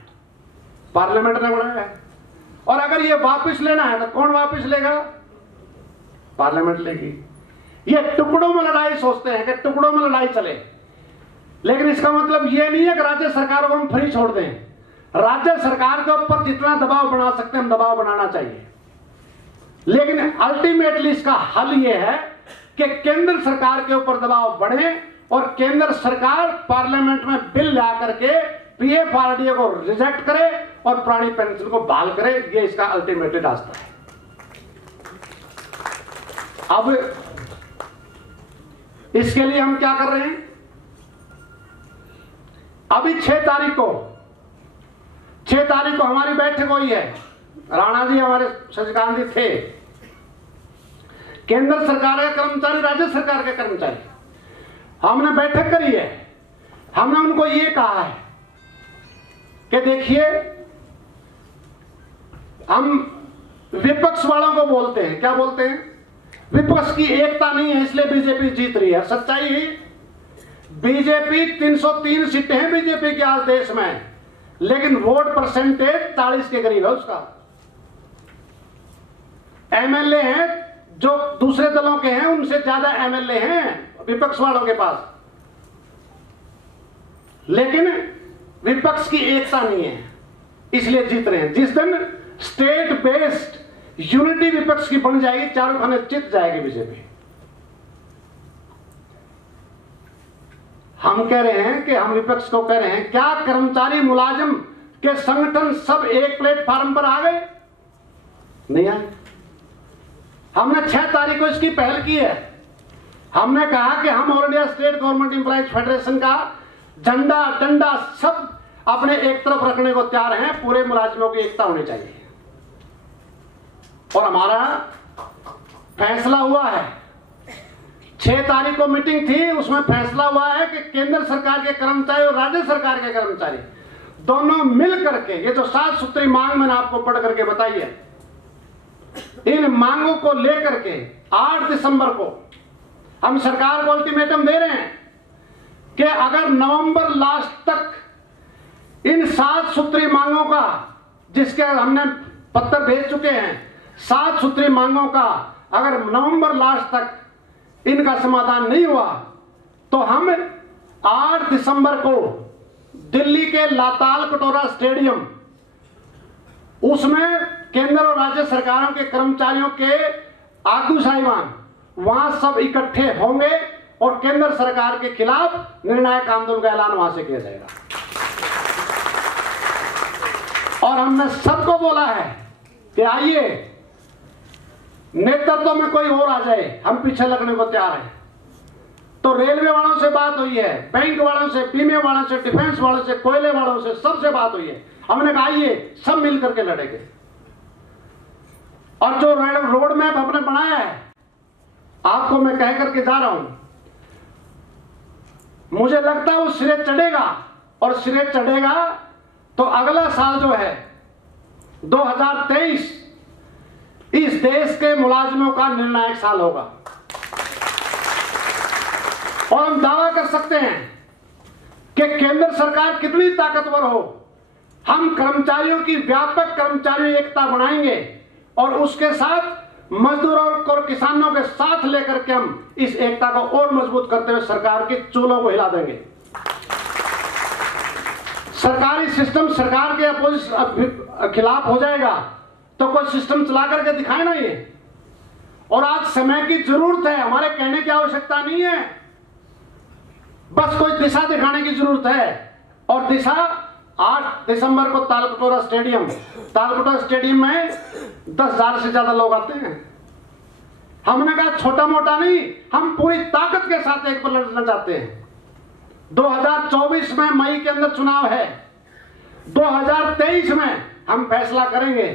पार्लियामेंट ने बनाया है। और अगर ये वापस लेना है तो कौन वापस लेगा? पार्लियामेंट लेगी। ये टुकड़ों में लड़ाई सोचते हैं कि टुकड़ों में लड़ाई चले, लेकिन इसका मतलब ये नहीं है कि राज्य सरकार को हम फ्री छोड़ दें। राज्य सरकार के ऊपर जितना दबाव बना सकते हैं हम दबाव बनाना चाहिए, लेकिन अल्टीमेटली इसका हल यह है कि केंद्र सरकार के ऊपर दबाव बढ़े और केंद्र सरकार पार्लियामेंट में बिल ला करके पीएफआरडीए को रिजेक्ट करे और पुरानी पेंशन को बहाल करे। ये इसका अल्टीमेटली रास्ता है। अब इसके लिए हम क्या कर रहे हैं? अभी 6 तारीख को हमारी बैठक हुई है। राणा जी हमारे शशिकांत जी थे, केंद्र सरकार के कर्मचारी, राज्य सरकार के कर्मचारी, हमने बैठक करी है। हमने उनको ये कहा है कि देखिए, हम विपक्ष वालों को बोलते हैं, क्या बोलते हैं? विपक्ष की एकता नहीं है इसलिए बीजेपी जीत रही है। सच्चाई है, बीजेपी 303 सीटें हैं बीजेपी की आज देश में, लेकिन वोट परसेंटेज 40 के करीब है उसका। एमएलए हैं जो दूसरे दलों के हैं उनसे ज्यादा एमएलए हैं विपक्ष वालों के पास, लेकिन विपक्ष की एकता नहीं है, इसलिए जीत रहे हैं। जिस दिन स्टेट बेस्ड यूनिटी विपक्ष की बन जाएगी, चारों खाने जीत जाएगी बीजेपी। हम कह रहे हैं कि हम विपक्ष को कह रहे हैं, क्या कर्मचारी मुलाजिम के संगठन सब एक प्लेटफार्म पर आ गए? नहीं आए। हमने 6 तारीख को इसकी पहल की है। हमने कहा कि हम all India state government employees federation का झंडा डंडा सब अपने एक तरफ रखने को तैयार हैं, पूरे मुलाजिमों की एकता होनी चाहिए। और हमारा फैसला हुआ है, 6 तारीख को मीटिंग थी, उसमें फैसला हुआ है कि केंद्र सरकार के कर्मचारी और राज्य सरकार के कर्मचारी दोनों मिल करके, ये जो 7 सूत्री मांग मैंने आपको पढ़ करके बताई है, इन मांगों को लेकर के 8 दिसंबर को हम सरकार को अल्टीमेटम दे रहे हैं कि अगर नवंबर लास्ट तक इन 7 सूत्री मांगों का, जिसके हमने पत्र भेज चुके हैं, 7 सूत्री मांगों का अगर नवंबर लास्ट तक इनका समाधान नहीं हुआ तो हम 8 दिसंबर को दिल्ली के लाताल कटोरा स्टेडियम, उसमें केंद्र और राज्य सरकारों के कर्मचारियों के आगू साहिबान वहां सब इकट्ठे होंगे और केंद्र सरकार के खिलाफ निर्णायक आंदोलन का ऐलान वहां से किया जाएगा। और हमने सबको बोला है कि आइए, नेतृत्व में कोई और आ जाए, हम पीछे लगने को तैयार हैं। तो रेलवे वालों से बात हुई है, बैंक वालों से, बीमे वालों से, डिफेंस वालों से, कोयले वालों से, सबसे बात हुई है। हमने कहा आइए सब मिलकर के लड़ेंगे। और जो रोड मैप हमने बनाया है, आपको मैं कह करके जा रहा हूं, मुझे लगता है वो सिरे चढ़ेगा। और सिरे चढ़ेगा तो अगला साल जो है 2023 इस देश के मुलाजिमों का निर्णायक साल होगा। और हम दावा कर सकते हैं कि केंद्र सरकार कितनी ताकतवर हो, हम कर्मचारियों की व्यापक कर्मचारी एकता बनाएंगे और उसके साथ मजदूरों और किसानों के साथ लेकर के हम इस एकता को और मजबूत करते हुए सरकार के चूल्हों को हिला देंगे। सरकारी सिस्टम सरकार के अपोजिशन खिलाफ हो जाएगा तो कोई सिस्टम चला करके दिखाए ना ये। और आज समय की जरूरत है, हमारे कहने की आवश्यकता नहीं है, बस कोई दिशा दिखाने की जरूरत है। और दिशा 8 दिसंबर को तालकटोरा स्टेडियम में 10,000 से ज्यादा लोग आते हैं। हमने कहा छोटा मोटा नहीं, हम पूरी ताकत के साथ एक पर लड़ना चाहते हैं। 2024 में मई के अंदर चुनाव है, 2023 में हम फैसला करेंगे।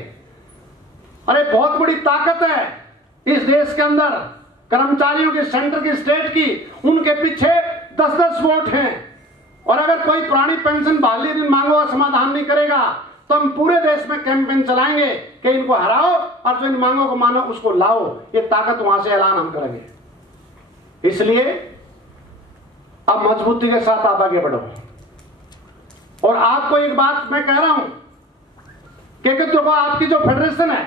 अरे बहुत बड़ी ताकत है इस देश के अंदर, कर्मचारियों की, सेंटर की, स्टेट की, उनके पीछे 10-10 वोट हैं। और अगर कोई पुरानी पेंशन बहाली मांगों का समाधान नहीं करेगा तो हम पूरे देश में कैंपेन चलाएंगे कि इनको हराओ और जो इन मांगों को मानो उसको लाओ। ये ताकत वहां से ऐलान हम करेंगे। इसलिए अब मजबूती के साथ आप आगे बढ़ो। और आपको एक बात मैं कह रहा हूं कि देखो, आपकी जो फेडरेशन है,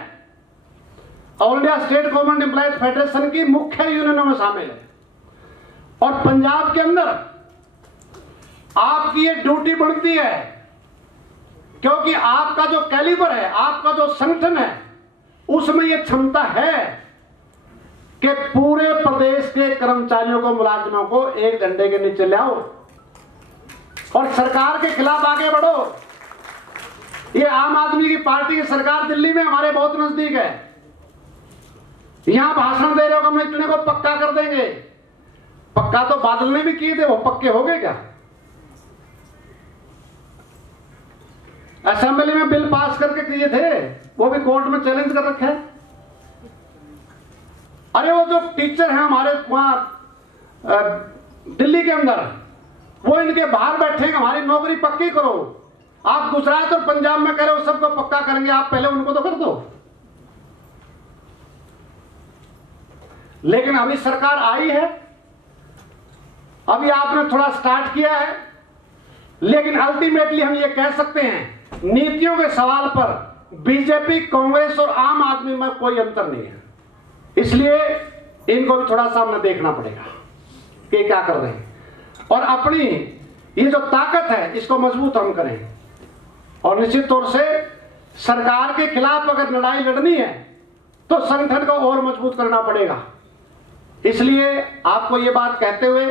all India state government employees federation की मुख्य यूनियनों में शामिल है। और पंजाब के अंदर आपकी ये ड्यूटी बनती है, क्योंकि आपका जो कैलिबर है, आपका जो संगठन है, उसमें ये क्षमता है कि पूरे प्रदेश के कर्मचारियों को, मुलाजिमों को एक झंडे के नीचे लाओ और सरकार के खिलाफ आगे बढ़ो। ये आम आदमी की पार्टी की सरकार दिल्ली में हमारे बहुत नजदीक है। यहां भाषण दे रहे हो कि हम इतने को पक्का कर देंगे। पक्का तो बादल ने भी किए थे, वो पक्के हो गए क्या? असेंबली में बिल पास करके किए थे, वो भी कोर्ट में चैलेंज कर रखे हैं। अरे वो जो टीचर हैं हमारे वहां दिल्ली के अंदर, वो इनके बाहर बैठे हैं, हमारी नौकरी पक्की करो। आप गुजरात और पंजाब में कह रहे हो सबको पक्का करेंगे, आप पहले उनको तो कर दो। लेकिन अभी सरकार आई है, अभी आपने थोड़ा स्टार्ट किया है, लेकिन अल्टीमेटली हम ये कह सकते हैं नीतियों के सवाल पर बीजेपी, कांग्रेस और आम आदमी में कोई अंतर नहीं है। इसलिए इनको भी थोड़ा सा हमें देखना पड़ेगा कि क्या कर रहे हैं, और अपनी ये जो ताकत है इसको मजबूत हम करें। और निश्चित तौर से सरकार के खिलाफ अगर लड़ाई लड़नी है तो संगठन को और मजबूत करना पड़ेगा। इसलिए आपको ये बात कहते हुए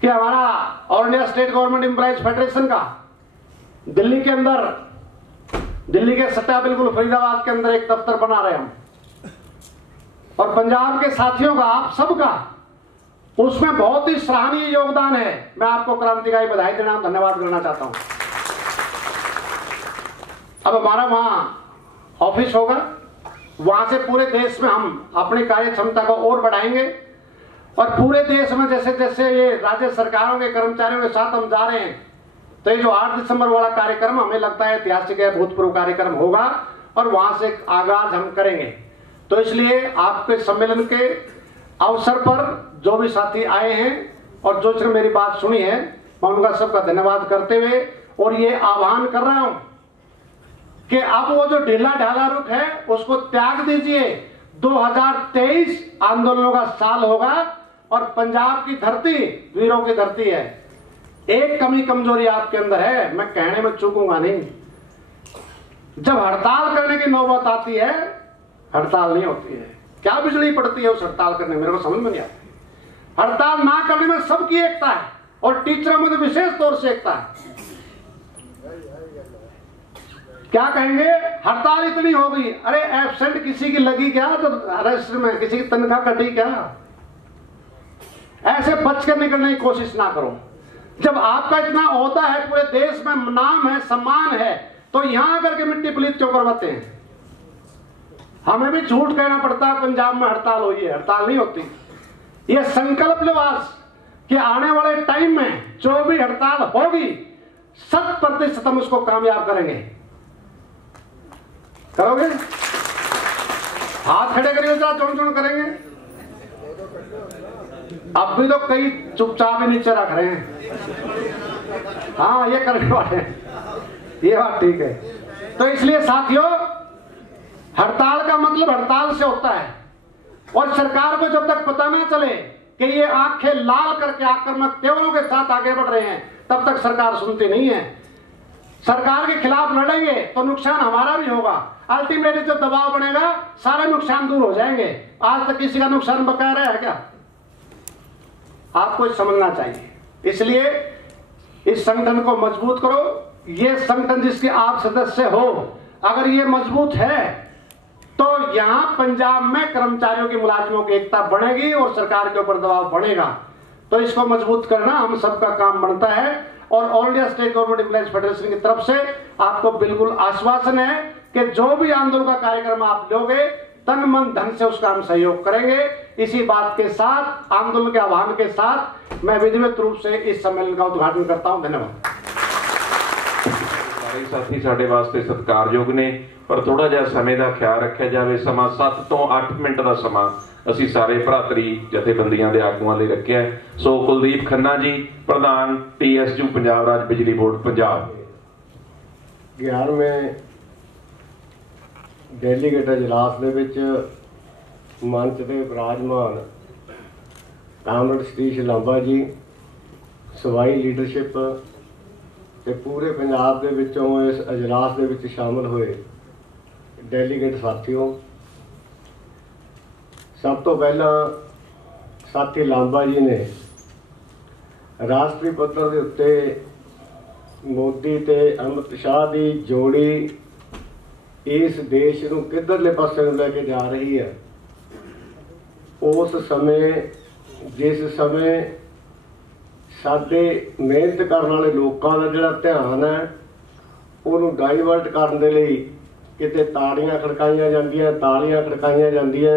कि हमारा all India state government employees federation का दिल्ली के अंदर, दिल्ली के सट्टा बिल्कुल फरीदाबाद के अंदर एक दफ्तर बना रहे हम, और पंजाब के साथियों का, आप सबका उसमें बहुत ही सराहनीय योगदान है। मैं आपको क्रांतिकारी बधाई देना, धन्यवाद करना चाहता हूं। अब हमारा वहां ऑफिस होगा, वहां से पूरे देश में हम अपनी कार्य क्षमता को और बढ़ाएंगे, और पूरे देश में जैसे जैसे ये राज्य सरकारों के कर्मचारियों के साथ हम जा रहे हैं, तो ये जो 8 दिसंबर वाला कार्यक्रम हमें लगता है ऐतिहासिक है, भूतपूर्व कार्यक्रम होगा, और वहां से आगाज हम करेंगे। तो इसलिए आपके सम्मेलन के अवसर पर जो भी साथी आए हैं और जो जिसने मेरी बात सुनी है, मैं उनका सबका धन्यवाद करते हुए और ये आह्वान कर रहा हूं कि अब वो जो ढीला ढाला रुख है उसको त्याग दीजिए। 2023 आंदोलनों का साल होगा और पंजाब की धरती वीरों की धरती है। एक कमी कमजोरी आपके अंदर है, मैं कहने में चूकूंगा नहीं। जब हड़ताल करने की नौबत आती है, हड़ताल नहीं होती है। क्या बिजली पड़ती है उस हड़ताल करने में, मेरे को समझ में नहीं आती। हड़ताल ना करने में सबकी एकता है, और टीचरों में तो विशेष तौर से एकता है। क्या कहेंगे, हड़ताल इतनी हो गई, अरे एब्सेंट किसी की लगी क्या तो रजिस्टर में, किसी की तनख्वाह कटी क्या? ऐसे बच कर निकलने की कोशिश ना करो। जब आपका इतना ओहदा है, पूरे देश में नाम है, सम्मान है, तो यहां आकर के मिट्टी पलीत क्यों करवाते हैं? हमें भी झूठ कहना पड़ता है पंजाब में हड़ताल हुई है, हड़ताल नहीं होती। ये संकल्प लो आज कि आने वाले टाइम में जो भी हड़ताल होगी 100% हम उसको कामयाब करेंगे। करोगे? हाथ खड़े करिए जरा, चुन चुन करेंगे। अब भी तो कई चुपचाप ही नीचे रख रहे हैं। हाँ, ये करने वाले हैं, ये बात ठीक है। तो इसलिए साथियों, हड़ताल का मतलब हड़ताल से होता है, और सरकार को जब तक पता ना चले कि ये आंखें लाल करके आक्रामक तेवरों के साथ आगे बढ़ रहे हैं, तब तक सरकार सुनती नहीं है। सरकार के खिलाफ लड़ेंगे तो नुकसान हमारा भी होगा। अल्टीमेटली जो दबाव बनेगा सारे नुकसान दूर हो जाएंगे। आज तक किसी का नुकसान बकाया रहा है क्या? आपको समझना चाहिए। इसलिए इस संगठन को मजबूत करो। ये संगठन जिसके आप सदस्य हो, अगर ये मजबूत है तो यहां पंजाब में कर्मचारियों की, मुलाजिमों की एकता बढ़ेगी और सरकार के ऊपर दबाव बढ़ेगा। तो इसको मजबूत करना हम सबका काम बनता है, और all India state government employees federation की तरफ से आपको बिल्कुल आश्वासन है कि जो भी आंदोलन का कार्यक्रम आप लोगे, तन मन धन से उसका हम सहयोग करेंगे। इसी बात के साथ, आंदोलन के आह्वान के साथ, मैं विधिवत रूप से इस सम्मेलन का उद्घाटन करता हूं। धन्यवाद। सारे साथी साडे वास्ते सत्कारयोग ने, पर थोड़ा जिहा समय का ख्याल रखा जाए। समा 7 ਤੋਂ 8 मिनट का समा ਅਸੀਂ ਸਾਰੇ ਭਰਾਤਰੀ ਜਥੇਬੰਦੀਆਂ ਦੇ ਆਗੂਆਂ ਲਈ ਰੱਖਿਆ। ਸੋ ਕੁਲਦੀਪ ਖੰਨਾ ਜੀ, ਪ੍ਰਧਾਨ TSU ਪੰਜਾਬ ਰਾਜ ਬਿਜਲੀ ਬੋਰਡ ਪੰਜਾਬ। 11ਵੇਂ ਡੈਲੀਗੇਟ ਇਜਲਾਸ ਦੇ ਵਿੱਚ ਮੰਚ ਤੇ ਵਿਰਾਜਮਾਨ ਕਾਮਰੇਡ ਸਤੀਸ਼ ਲਾਂਬਾ ਜੀ, ਸਵਾਈ ਲੀਡਰਸ਼ਿਪ ਤੇ ਪੂਰੇ ਪੰਜਾਬ ਦੇ ਵਿੱਚੋਂ ਇਸ ਇਜਲਾਸ ਦੇ ਵਿੱਚ ਸ਼ਾਮਲ ਹੋਏ ਡੈਲੀਗੇਟ ਸਾਥੀਓ, सब तो पहला साथी लांबा जी ने राष्ट्रीय पद्धर के उत्ते मोदी ते अमित शाह की जोड़ी इस देश को किधरले पासे लैके जा रही है, उस समय जिस समय साडे मेहनत करने वाले लोगों का जिहड़ा ध्यान है उन्होंने डाइवर्ट करने के लिए किते ताड़ियां खड़काइयां जांदियां, तालियां खड़काइयां जांदियां,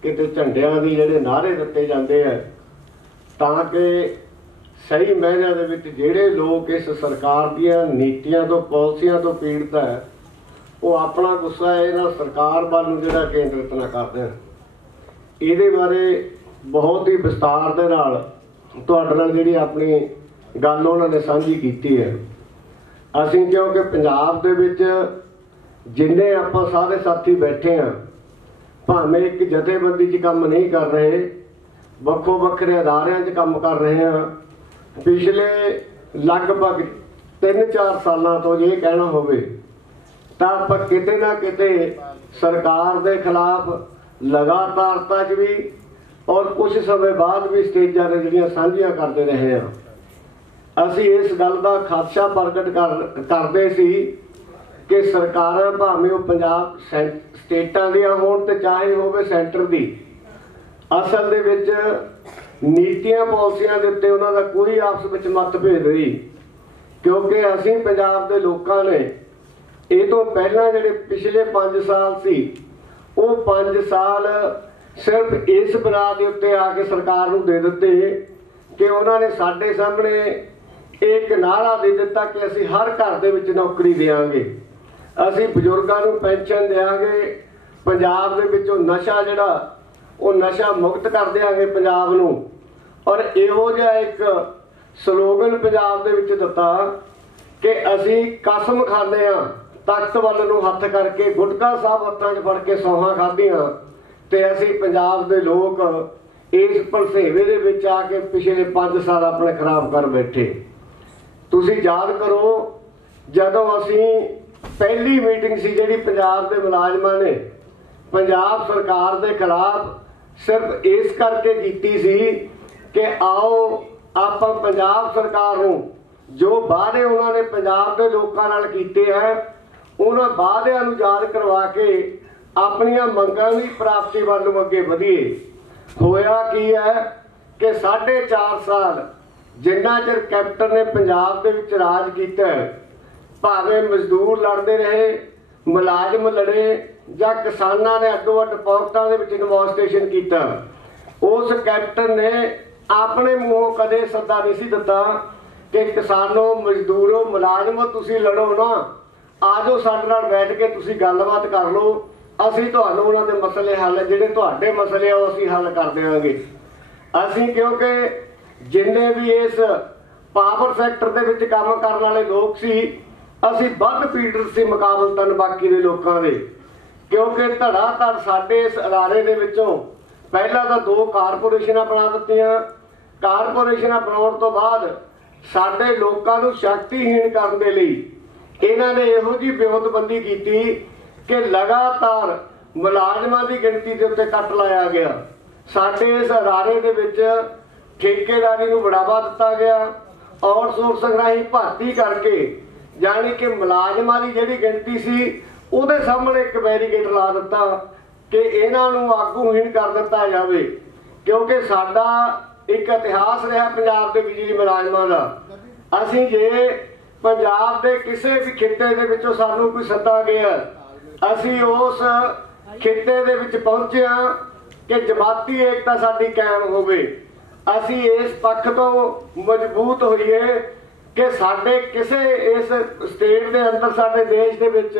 किते झंडियां दी जिहड़े नारे दिते जाते हैं, ताकि सही मायने दे विच जिहड़े लोग इस सरकार दीयां नीतियां तो पॉलिसियां तो पीड़ित है, वो अपना गुस्सा इन्हां सरकार वाल नूं जिहड़ा केंद्रित ना कर देण। इहदे बारे बहुत ही विस्तार दे नाल तुहाडे नाल जिहड़ी अपनी गल उन्हां ने साझी कीती है। असीं क्योंकि पंजाब दे विच जिन्ने आपां सारे साथी बैठे हैं, भावें एक जथेबंदी च काम नहीं कर रहे, ਵੱਖੋ ਵੱਖਰੇ ਅਦਾਰਿਆਂ 'ਚ ਕੰਮ ਕਰ ਰਹੇ ਹਾਂ। ਪਿਛਲੇ ਲਗਭਗ 3-4 ਸਾਲਾਂ ਤੋਂ ਜੇ ਕਹਿਣਾ ਹੋਵੇ ਤਾਂ ਆਪਾਂ ਕਿਤੇ ਨਾ ਕਿਤੇ ਸਰਕਾਰ ਦੇ ਖਿਲਾਫ ਲਗਾਤਾਰਤਾ 'ਚ ਵੀ ਔਰ ਕੁਝ ਸਮੇਂ ਬਾਅਦ ਵੀ ਸਟੇਜਾਂ 'ਤੇ ਜਿਹੜੀਆਂ ਸਾਂਝੀਆਂ ਕਰਦੇ ਰਹੇ ਹਾਂ। ਅਸੀਂ ਇਸ ਗੱਲ ਦਾ ਖਾਦਸ਼ਾ ਪ੍ਰਗਟ ਕਰਦੇ ਸੀ ਕਿ ਸਰਕਾਰਾਂ ਭਾਵੇਂ ਉਹ ਪੰਜਾਬ ਸਟੇਟਾਂ ਦੀਆਂ ਹੋਣ ਤੇ ਚਾਹੇ ਹੋਵੇ ਸੈਂਟਰ ਦੀ, ਅਸਲ ਦੇ ਵਿੱਚ ਨੀਤੀਆਂ ਪਾਲਿਸੀਆਂ ਦੇ ਉੱਤੇ ਉਹਨਾਂ ਦਾ ਕੋਈ ਆਪਸ ਵਿੱਚ ਮਤਭੇਦ ਨਹੀਂ। ਕਿਉਂਕਿ ਅਸੀਂ ਪੰਜਾਬ ਦੇ ਲੋਕਾਂ ਨੇ ਇਹ ਤੋਂ ਪਹਿਲਾਂ ਜਿਹੜੇ ਪਿਛਲੇ 5 ਸਾਲ ਸੀ ਉਹ 5 ਸਾਲ ਸਿਰਫ ਇਸ ਬਣਾ ਦੇ ਉੱਤੇ ਆ ਕੇ ਸਰਕਾਰ ਨੂੰ ਦੇ ਦਿੱਤੇ ਕਿ ਉਹਨਾਂ ਨੇ ਸਾਡੇ ਸਾਹਮਣੇ ਇੱਕ ਨਾਅਰਾ ਦੇ ਦਿੱਤਾ ਕਿ ਅਸੀਂ ਹਰ ਘਰ ਦੇ ਵਿੱਚ ਨੌਕਰੀ ਦੇਵਾਂਗੇ, ਅਸੀਂ ਬਜ਼ੁਰਗਾਂ ਨੂੰ ਪੈਨਸ਼ਨ ਦੇਵਾਂਗੇ, ਪੰਜਾਬ ਦੇ ਵਿੱਚੋਂ ਨਸ਼ਾ ਜਿਹੜਾ ਉਹ ਨਸ਼ਾ ਮੁਕਤ ਕਰ ਦਿਆਂਗੇ ਪੰਜਾਬ ਨੂੰ। ਔਰ ਇਹੋ ਜਿਹਾ ਇੱਕ ਸਲੋਗਨ ਪੰਜਾਬ ਦੇ ਵਿੱਚ ਦਿੱਤਾ ਕਿ ਅਸੀਂ ਕਸਮ ਖਾਂਦੇ ਹਾਂ ਤਖਤ ਵੱਲ ਨੂੰ ਹੱਥ ਕਰਕੇ, ਗੁਟਕਾ ਸਾਹਿਬ ਹੱਥਾਂ 'ਚ ਫੜ ਕੇ ਸੌਹਾਂ ਖਾਧੀਆਂ ਤੇ ਅਸੀਂ ਪੰਜਾਬ ਦੇ ਲੋਕ ਇਸ ਭਲਸੇਵੇ ਦੇ ਵਿੱਚ ਆ ਕੇ ਪਿਛਲੇ 5 ਸਾਲ ਆਪਣੇ ਖਰਾਬ ਕਰ ਬੈਠੇ। ਤੁਸੀਂ ਯਾਦ ਕਰੋ ਜਦੋਂ ਅਸੀਂ ਪਹਿਲੀ ਮੀਟਿੰਗ ਸੀ ਜਿਹੜੀ ਪੰਜਾਬ ਦੇ ਮੁਲਾਜ਼ਮਾਂ ਨੇ ਪੰਜਾਬ ਸਰਕਾਰ ਦੇ ਖਿਲਾਫ ਸਿਰਫ ਇਸ ਕਰਕੇ ਕੀਤੀ ਸੀ ਕਿ ਆਓ ਆਪਾਂ ਪੰਜਾਬ ਸਰਕਾਰ ਨੂੰ ਜੋ ਵਾਅਦੇ ਉਹਨਾਂ ਨੇ ਪੰਜਾਬ ਦੇ ਲੋਕਾਂ ਨਾਲ ਕੀਤੇ ਹੈ ਉਹਨਾਂ ਵਾਅਦਿਆਂ ਨੂੰ ਯਾਦ ਕਰਵਾ ਕੇ ਆਪਣੀਆਂ ਮੰਗਾਂ ਦੀ ਪ੍ਰਾਪਤੀ ਵੱਲ ਨੂੰ ਅੱਗੇ ਵਧੀਏ। ਹੋਇਆ ਕੀ ਹੈ ਕਿ 4.5 ਸਾਲ ਜਿੰਨਾ ਚਿਰ ਕੈਪਟਨ ਨੇ ਪੰਜਾਬ ਦੇ ਵਿੱਚ ਰਾਜ ਕੀਤਾ, ਭਾਵੇਂ ਮਜ਼ਦੂਰ ਲੜਦੇ ਰਹੇ, ਮੁਲਾਜ਼ਮ ਲੜੇ ਜਾਂ ਕਿਸਾਨਾਂ ਨੇ ਅੱਡੋ ਅੱਡ ਪੌਕਟਾਂ ਦੇ ਵਿੱਚ ਡੈਮੋਨਸਟ੍ਰੇਸ਼ਨ ਕੀਤਾ, ਉਸ ਕੈਪਟਨ ਨੇ ਆਪਣੇ ਮੂੰਹੋਂ ਕਦੇ ਸੱਦਾ ਨਹੀਂ ਸੀ ਦਿੱਤਾ ਕਿ ਕਿਸਾਨੋ, ਮਜ਼ਦੂਰੋ, ਮੁਲਾਜ਼ਮੋ ਤੁਸੀਂ ਲੜੋ ਨਾ, ਆ ਜਾਓ ਸਾਡੇ ਨਾਲ ਬੈਠ ਕੇ ਤੁਸੀਂ ਗੱਲਬਾਤ ਕਰ ਲਓ, ਅਸੀਂ ਤੁਹਾਨੂੰ ਉਹਨਾਂ ਦੇ ਮਸਲੇ ਹੱਲ, ਜਿਹੜੇ ਤੁਹਾਡੇ ਮਸਲੇ ਆ ਉਹ ਅਸੀਂ ਹੱਲ ਕਰ ਦੇਵਾਂਗੇ। ਅਸੀਂ ਕਿਉਂਕਿ ਜਿੰਨੇ ਵੀ ਇਸ ਪਾਵਰ ਸੈਕਟਰ ਦੇ ਵਿੱਚ ਕੰਮ ਕਰਨ ਵਾਲੇ ਲੋਕ ਸੀ ਅਸੀਂ ਵੱਧ ਪੀੜਤ ਸੀ ਮੁਕਾਬਲਤਨ ਬਾਕੀ ਦੇ ਲੋਕਾਂ ਦੇ, ਕਿਉਂਕਿ ਧੜਾ ਧੜ ਸਾਡੇ ਇਸ ਅਦਾਰੇ ਦੇ ਵਿੱਚੋਂ ਪਹਿਲਾਂ ਤਾਂ 2 ਕਾਰਪੋਰੇਸ਼ਨਾਂ ਬਣਾ ਦਿੱਤੀਆਂ। ਕਾਰਪੋਰੇਸ਼ਨਾਂ ਬਣਾਉਣ ਤੋਂ ਬਾਅਦ ਸਾਡੇ ਲੋਕਾਂ ਨੂੰ ਸ਼ਕਤੀਹੀਣ ਕਰਨ ਦੇ ਲਈ ਇਹਨਾਂ ਨੇ ਇਹੋ ਜਿਹੀ ਵਿਉਂਤਬੰਦੀ ਕੀਤੀ ਕਿ ਲਗਾਤਾਰ ਮੁਲਾਜ਼ਮਾਂ ਦੀ ਗਿਣਤੀ ਦੇ ਉੱਤੇ ਕੱਟ ਲਾਇਆ ਗਿਆ। ਸਾਡੇ ਇਸ ਅਦਾਰੇ ਦੇ ਵਿੱਚ ਠੇਕੇਦਾਰੀ ਨੂੰ ਬੜਾਵਾ ਦਿੱਤਾ ਗਿਆ, ਆਊਟਸੋਰਸਿੰਗ ਰਾਹੀਂ ਭਰਤੀ ਕਰਕੇ, ਯਾਨੀ ਕਿ ਮੁਲਾਜ਼ਮਾਂ ਦੀ ਜਿਹੜੀ ਗਿਣਤੀ ਸੀ ਉਹਦੇ ਸਾਹਮਣੇ ਇੱਕ ਬੈਰੀਕੇਡ ਲਾ ਦਿੱਤਾ ਕਿ ਇਹਨਾਂ ਨੂੰ ਆਗੂਹੀਣ ਕਰ ਦਿੱਤਾ ਜਾਵੇ। ਕਿਉਂਕਿ ਸਾਡਾ ਇੱਕ ਇਤਿਹਾਸ ਰਿਹਾ ਪੰਜਾਬ ਦੇ ਬਿਜਲੀ ਮੁਲਾਜ਼ਮਾਂ ਦਾ। ਅਸੀਂ ਜੇ ਪੰਜਾਬ ਦੇ ਕਿਸੇ ਵੀ ਖਿੱਤੇ ਦੇ ਵਿੱਚੋਂ ਸਾਨੂੰ ਕੋਈ ਸੱਦਾ ਗਿਆ, ਅਸੀਂ ਉਸ ਖਿੱਤੇ ਦੇ ਵਿੱਚ ਪਹੁੰਚੇ ਹਾਂ ਕਿ ਜਮਾਤੀ ਏਕਤਾ ਸਾਡੀ ਕਾਇਮ ਹੋਵੇ। ਅਸੀਂ ਇਸ ਪੱਖ ਤੋਂ ਮਜ਼ਬੂਤ ਹੋਈਏ ਕਿ ਸਾਡੇ ਕਿਸੇ ਇਸ ਸਟੇਟ ਦੇ ਅੰਦਰ, ਸਾਡੇ ਦੇਸ਼ ਦੇ ਵਿੱਚ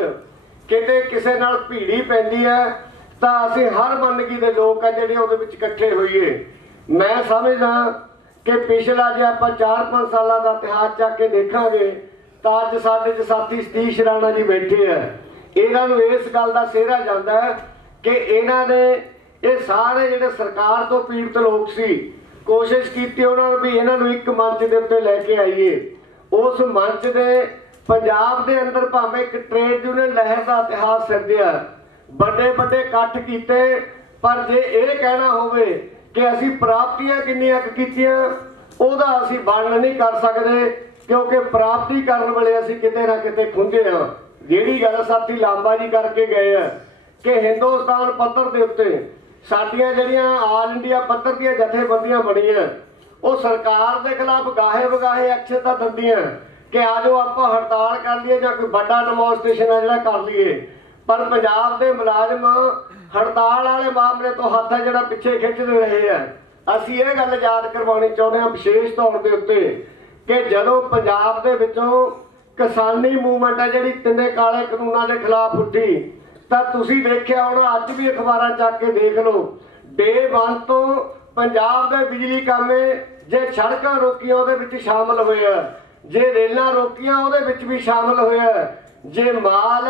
ਕਿਤੇ ਕਿਸੇ ਨਾਲ ਭੀੜੀ ਪੈਂਦੀ ਹੈ ਤਾਂ ਅਸੀਂ ਹਰ ਵੰਨਗੀ ਦੇ ਲੋਕ ਆ ਜਿਹੜੇ ਉਹਦੇ ਵਿੱਚ ਇਕੱਠੇ ਹੋਈਏ। ਮੈਂ ਸਮਝਦਾ ਕਿ ਪਿਛਲਾ ਜੇ ਆਪਾਂ 4-5 ਸਾਲਾਂ ਦਾ ਇਤਿਹਾਸ ਚੱਕ ਕੇ ਦੇਖਾਂਗੇ ਤਾਂ ਅੱਜ ਸਾਡੇ 'ਚ ਸਾਥੀ ਸਤੀਸ਼ ਰਾਣਾ ਜੀ ਬੈਠੇ ਆ, ਇਹਨਾਂ ਨੂੰ ਇਸ ਗੱਲ ਦਾ ਸਿਹਰਾ ਜਾਂਦਾ ਹੈ ਕਿ ਇਹਨਾਂ ਨੇ ਇਹ ਸਾਰੇ ਜਿਹੜੇ ਸਰਕਾਰ ਤੋਂ ਪੀੜਤ ਲੋਕ ਸੀ ਕੋਸ਼ਿਸ਼ ਕੀਤੀ ਉਹਨਾਂ ਨੂੰ ਵੀ ਇਹਨਾਂ ਨੂੰ ਇੱਕ ਮੰਚ ਦੇ ਉੱਤੇ ਲੈ ਕੇ ਆਈਏ। ਉਸ ਮੰਚ ਦੇ ਪੰਜਾਬ ਦੇ ਅੰਦਰ ਭਾਵੇਂ ਇੱਕ ਟ੍ਰੇਡ ਯੂਨੀਅਨ ਲਹਿਰ ਦਾ ਇਤਿਹਾਸ ਸਿਰਜਿਆ, ਵੱਡੇ ਵੱਡੇ ਇਕੱਠ ਕੀਤੇ, ਪਰ ਜੇ ਇਹ ਕਹਿਣਾ ਹੋਵੇ ਕਿ ਅਸੀਂ ਪ੍ਰਾਪਤੀਆਂ ਕਿੰਨੀਆਂ ਕੀਤੀਆਂ ਉਹਦਾ ਅਸੀਂ ਵਰਣਨ ਨਹੀਂ ਕਰ ਸਕਦੇ, ਕਿਉਂਕਿ ਪ੍ਰਾਪਤੀ ਕਰਨ ਵੇਲੇ ਅਸੀਂ ਕਿਤੇ ਨਾ ਕਿਤੇ ਖੁੰਝੇ ਹਾਂ। ਜਿਹੜੀ ਗੱਲ ਸਾਥੀ ਲਾਂਬਾ ਜੀ ਕਰਕੇ ਗਏ ਆ ਕਿ ਹਿੰਦੁਸਤਾਨ ਪੱਧਰ ਦੇ ਉੱਤੇ ਸਾਡੀਆਂ ਜਿਹੜੀਆਂ ਆਲ ਇੰਡੀਆ ਪੱਧਰ ਦੀਆਂ ਜਥੇਬੰਦੀਆਂ ਬਣੀਆਂ ਉਹ ਸਰਕਾਰ ਦੇ ਖਿਲਾਫ ਗਾਹੇ ਵਗਾਹੇ ਐਕਸ਼ਨ ਤਾਂ ਦਿੰਦੀਆਂ ਕਿ ਆ ਜਾਓ ਆਪਾਂ ਹੜਤਾਲ ਕਰ ਲਈਏ ਜਾਂ ਕੋਈ ਵੱਡਾ ਡੈਮੋਨਸਟ੍ਰੇਸ਼ਨ ਆ ਜਿਹੜਾ ਕਰ ਲਈਏ, ਪਰ ਪੰਜਾਬ ਦੇ ਮੁਲਾਜ਼ਮ ਹੜਤਾਲ ਵਾਲੇ ਮਾਮਲੇ ਤੋਂ ਹੱਥ ਆ ਜਿਹੜਾ ਪਿੱਛੇ ਖਿੱਚਦੇ ਰਹੇ ਆ। ਅਸੀਂ ਇਹ ਗੱਲ ਯਾਦ ਕਰਵਾਉਣੀ ਚਾਹੁੰਦੇ ਹਾਂ ਵਿਸ਼ੇਸ਼ ਤੌਰ ਦੇ ਉੱਤੇ ਕਿ ਜਦੋਂ ਪੰਜਾਬ ਦੇ ਵਿੱਚੋਂ ਕਿਸਾਨੀ ਮੂਵਮੈਂਟ ਆ ਜਿਹੜੀ ਤਿੰਨੇ ਕਾਲੇ ਕਾਨੂੰਨਾਂ ਦੇ ਖਿਲਾਫ ਉੱਠੀ ਤਾਂ ਤੁਸੀਂ ਦੇਖਿਆ ਹੋਣਾ, ਅੱਜ ਵੀ ਅਖਬਾਰਾਂ ਚੱਕ ਕੇ ਦੇਖ ਲਓ, ਡੇ 1 ਤੋਂ ਪੰਜਾਬ ਦੇ ਬਿਜਲੀ ਕਾਮੇ ਜੇ ਸੜਕਾਂ ਰੋਕੀਆਂ ਉਹਦੇ ਵਿੱਚ ਸ਼ਾਮਲ ਹੋਏ ਆ, ਜੇ ਰੇਲਾਂ ਰੋਕੀਆਂ ਉਹਦੇ ਵਿੱਚ ਵੀ ਸ਼ਾਮਲ ਹੋਇਆ, ਜੇ ਮਾਲ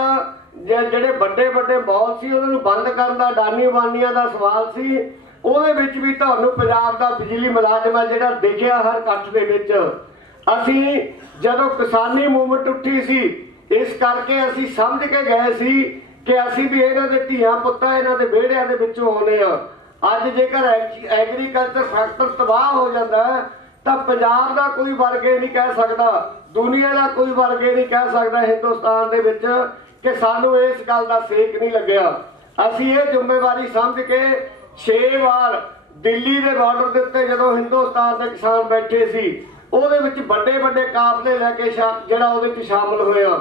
ਜਿਹੜੇ ਵੱਡੇ ਵੱਡੇ ਮੌਲ ਸੀ ਉਹਨਾਂ ਨੂੰ ਬੰਦ ਕਰਨ ਦਾ, ਅਡਾਨੀ ਬਾਨੀਆਂ ਦਾ ਸਵਾਲ ਸੀ। ਉਹਦੇ ਵਿੱਚ ਵੀ ਤੁਹਾਨੂੰ ਪੰਜਾਬ ਦਾ ਬਿਜਲੀ ਮੁਲਾਜ਼ਮ ਹੈ ਜਿਹੜਾ ਦੇਖਿਆ ਹਰ ਇਕੱਠ ਦੇ ਵਿੱਚ। ਅਸੀਂ ਜਦੋਂ ਕਿਸਾਨੀ ਮੂਵਮੈਂਟ ਉੱਠੀ ਸੀ, ਇਸ ਕਰਕੇ ਅਸੀਂ ਸਮਝ ਕੇ ਗਏ ਸੀ ਕਿ ਅਸੀਂ ਵੀ ਇਹਨਾਂ ਦੇ ਧੀਆਂ ਪੁੱਤਾਂ, ਇਹਨਾਂ ਦੇ ਵਿਹੜਿਆਂ ਦੇ ਵਿੱਚੋਂ ਆਉਂਦੇ ਆ। ਅੱਜ ਜੇਕਰ ਐਗਰੀਕਲਚਰ ਸੈਕਟਰ ਤਬਾਹ ਹੋ ਜਾਂਦਾ ਤਾਂ ਪੰਜਾਬ ਦਾ ਕੋਈ ਵਰਗ ਇਹ ਨਹੀਂ ਕਹਿ ਸਕਦਾ, ਦੁਨੀਆ ਦਾ ਕੋਈ ਵਰਗ ਇਹ ਨਹੀਂ ਕਹਿ ਸਕਦਾ ਹਿੰਦੁਸਤਾਨ ਦੇ ਵਿੱਚ ਕਿ ਸਾਨੂੰ ਇਸ ਗੱਲ ਦਾ ਸੇਕ ਨਹੀਂ ਲੱਗਿਆ। ਅਸੀਂ ਇਹ ਜ਼ਿੰਮੇਵਾਰੀ ਸਮਝ ਕੇ 6 ਵਾਰ ਦਿੱਲੀ ਦੇ ਬਾਰਡਰ ਦੇ ਉੱਤੇ ਜਦੋਂ ਹਿੰਦੁਸਤਾਨ ਦੇ ਕਿਸਾਨ ਬੈਠੇ ਸੀ, ਉਹਦੇ ਵਿੱਚ ਵੱਡੇ ਵੱਡੇ ਕਾਫਲੇ ਲੈ ਕੇ ਜਿਹੜਾ ਉਹਦੇ ਵਿੱਚ ਸ਼ਾਮਲ ਹੋਇਆ।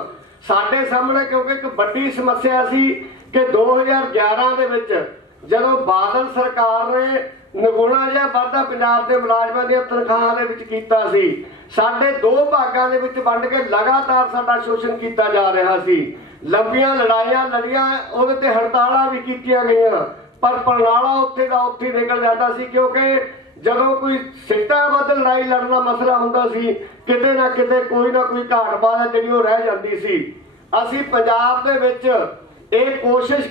ਸਾਡੇ ਸਾਹਮਣੇ ਕਿਉਂਕਿ ਇੱਕ ਵੱਡੀ ਸਮੱਸਿਆ ਸੀ ਕਿ 2011 ਦੇ ਵਿੱਚ ਜਦੋਂ ਬਾਦਲ ਸਰਕਾਰ ਨੇ ਨਿਗੁਣਾ ਜਿਹਾ ਵਾਧਾ ਪੰਜਾਬ ਦੇ ਮੁਲਾਜ਼ਮਾਂ ਦੀਆਂ ਤਨਖਾਹਾਂ ਦੇ ਵਿੱਚ ਕੀਤਾ ਸੀ, ਸਾਡੇ 2 ਭਾਗਾਂ ਦੇ ਵਿੱਚ ਵੰਡ ਕੇ ਲਗਾਤਾਰ ਸਾਡਾ ਸ਼ੋਸ਼ਣ ਕੀਤਾ ਜਾ ਰਿਹਾ ਸੀ। ਲੰਬੀਆਂ ਲੜਾਈਆਂ ਲੜੀਆਂ, ਉਹਦੇ ਤੇ ਹੜਤਾਲਾਂ ਵੀ ਕੀਤੀਆਂ ਗਈਆਂ, ਪਰ ਪ੍ਰਣਾਲਾ ਉੱਥੇ ਦਾ ਉੱਥੇ ਨਿਕਲ ਜਾਂਦਾ ਸੀ ਕਿਉਂਕਿ ਜਦੋਂ ਕੋਈ ਸਿੱਟਾ ਵੱਧ ਲੜਾਈ ਲੜਨ ਦਾ ਮਸਲਾ ਹੁੰਦਾ ਸੀ, ਕਿਤੇ ਨਾ ਕਿਤੇ ਕੋਈ ਨਾ ਕੋਈ ਘਾਟ ਬਾਤ ਜਿਹੜੀ ਉਹ ਰਹਿ ਜਾਂਦੀ ਸੀ। ਅਸੀਂ ਪੰਜਾਬ ਦੇ ਵਿੱਚ ਇਹ ਕੋਸ਼ਿਸ਼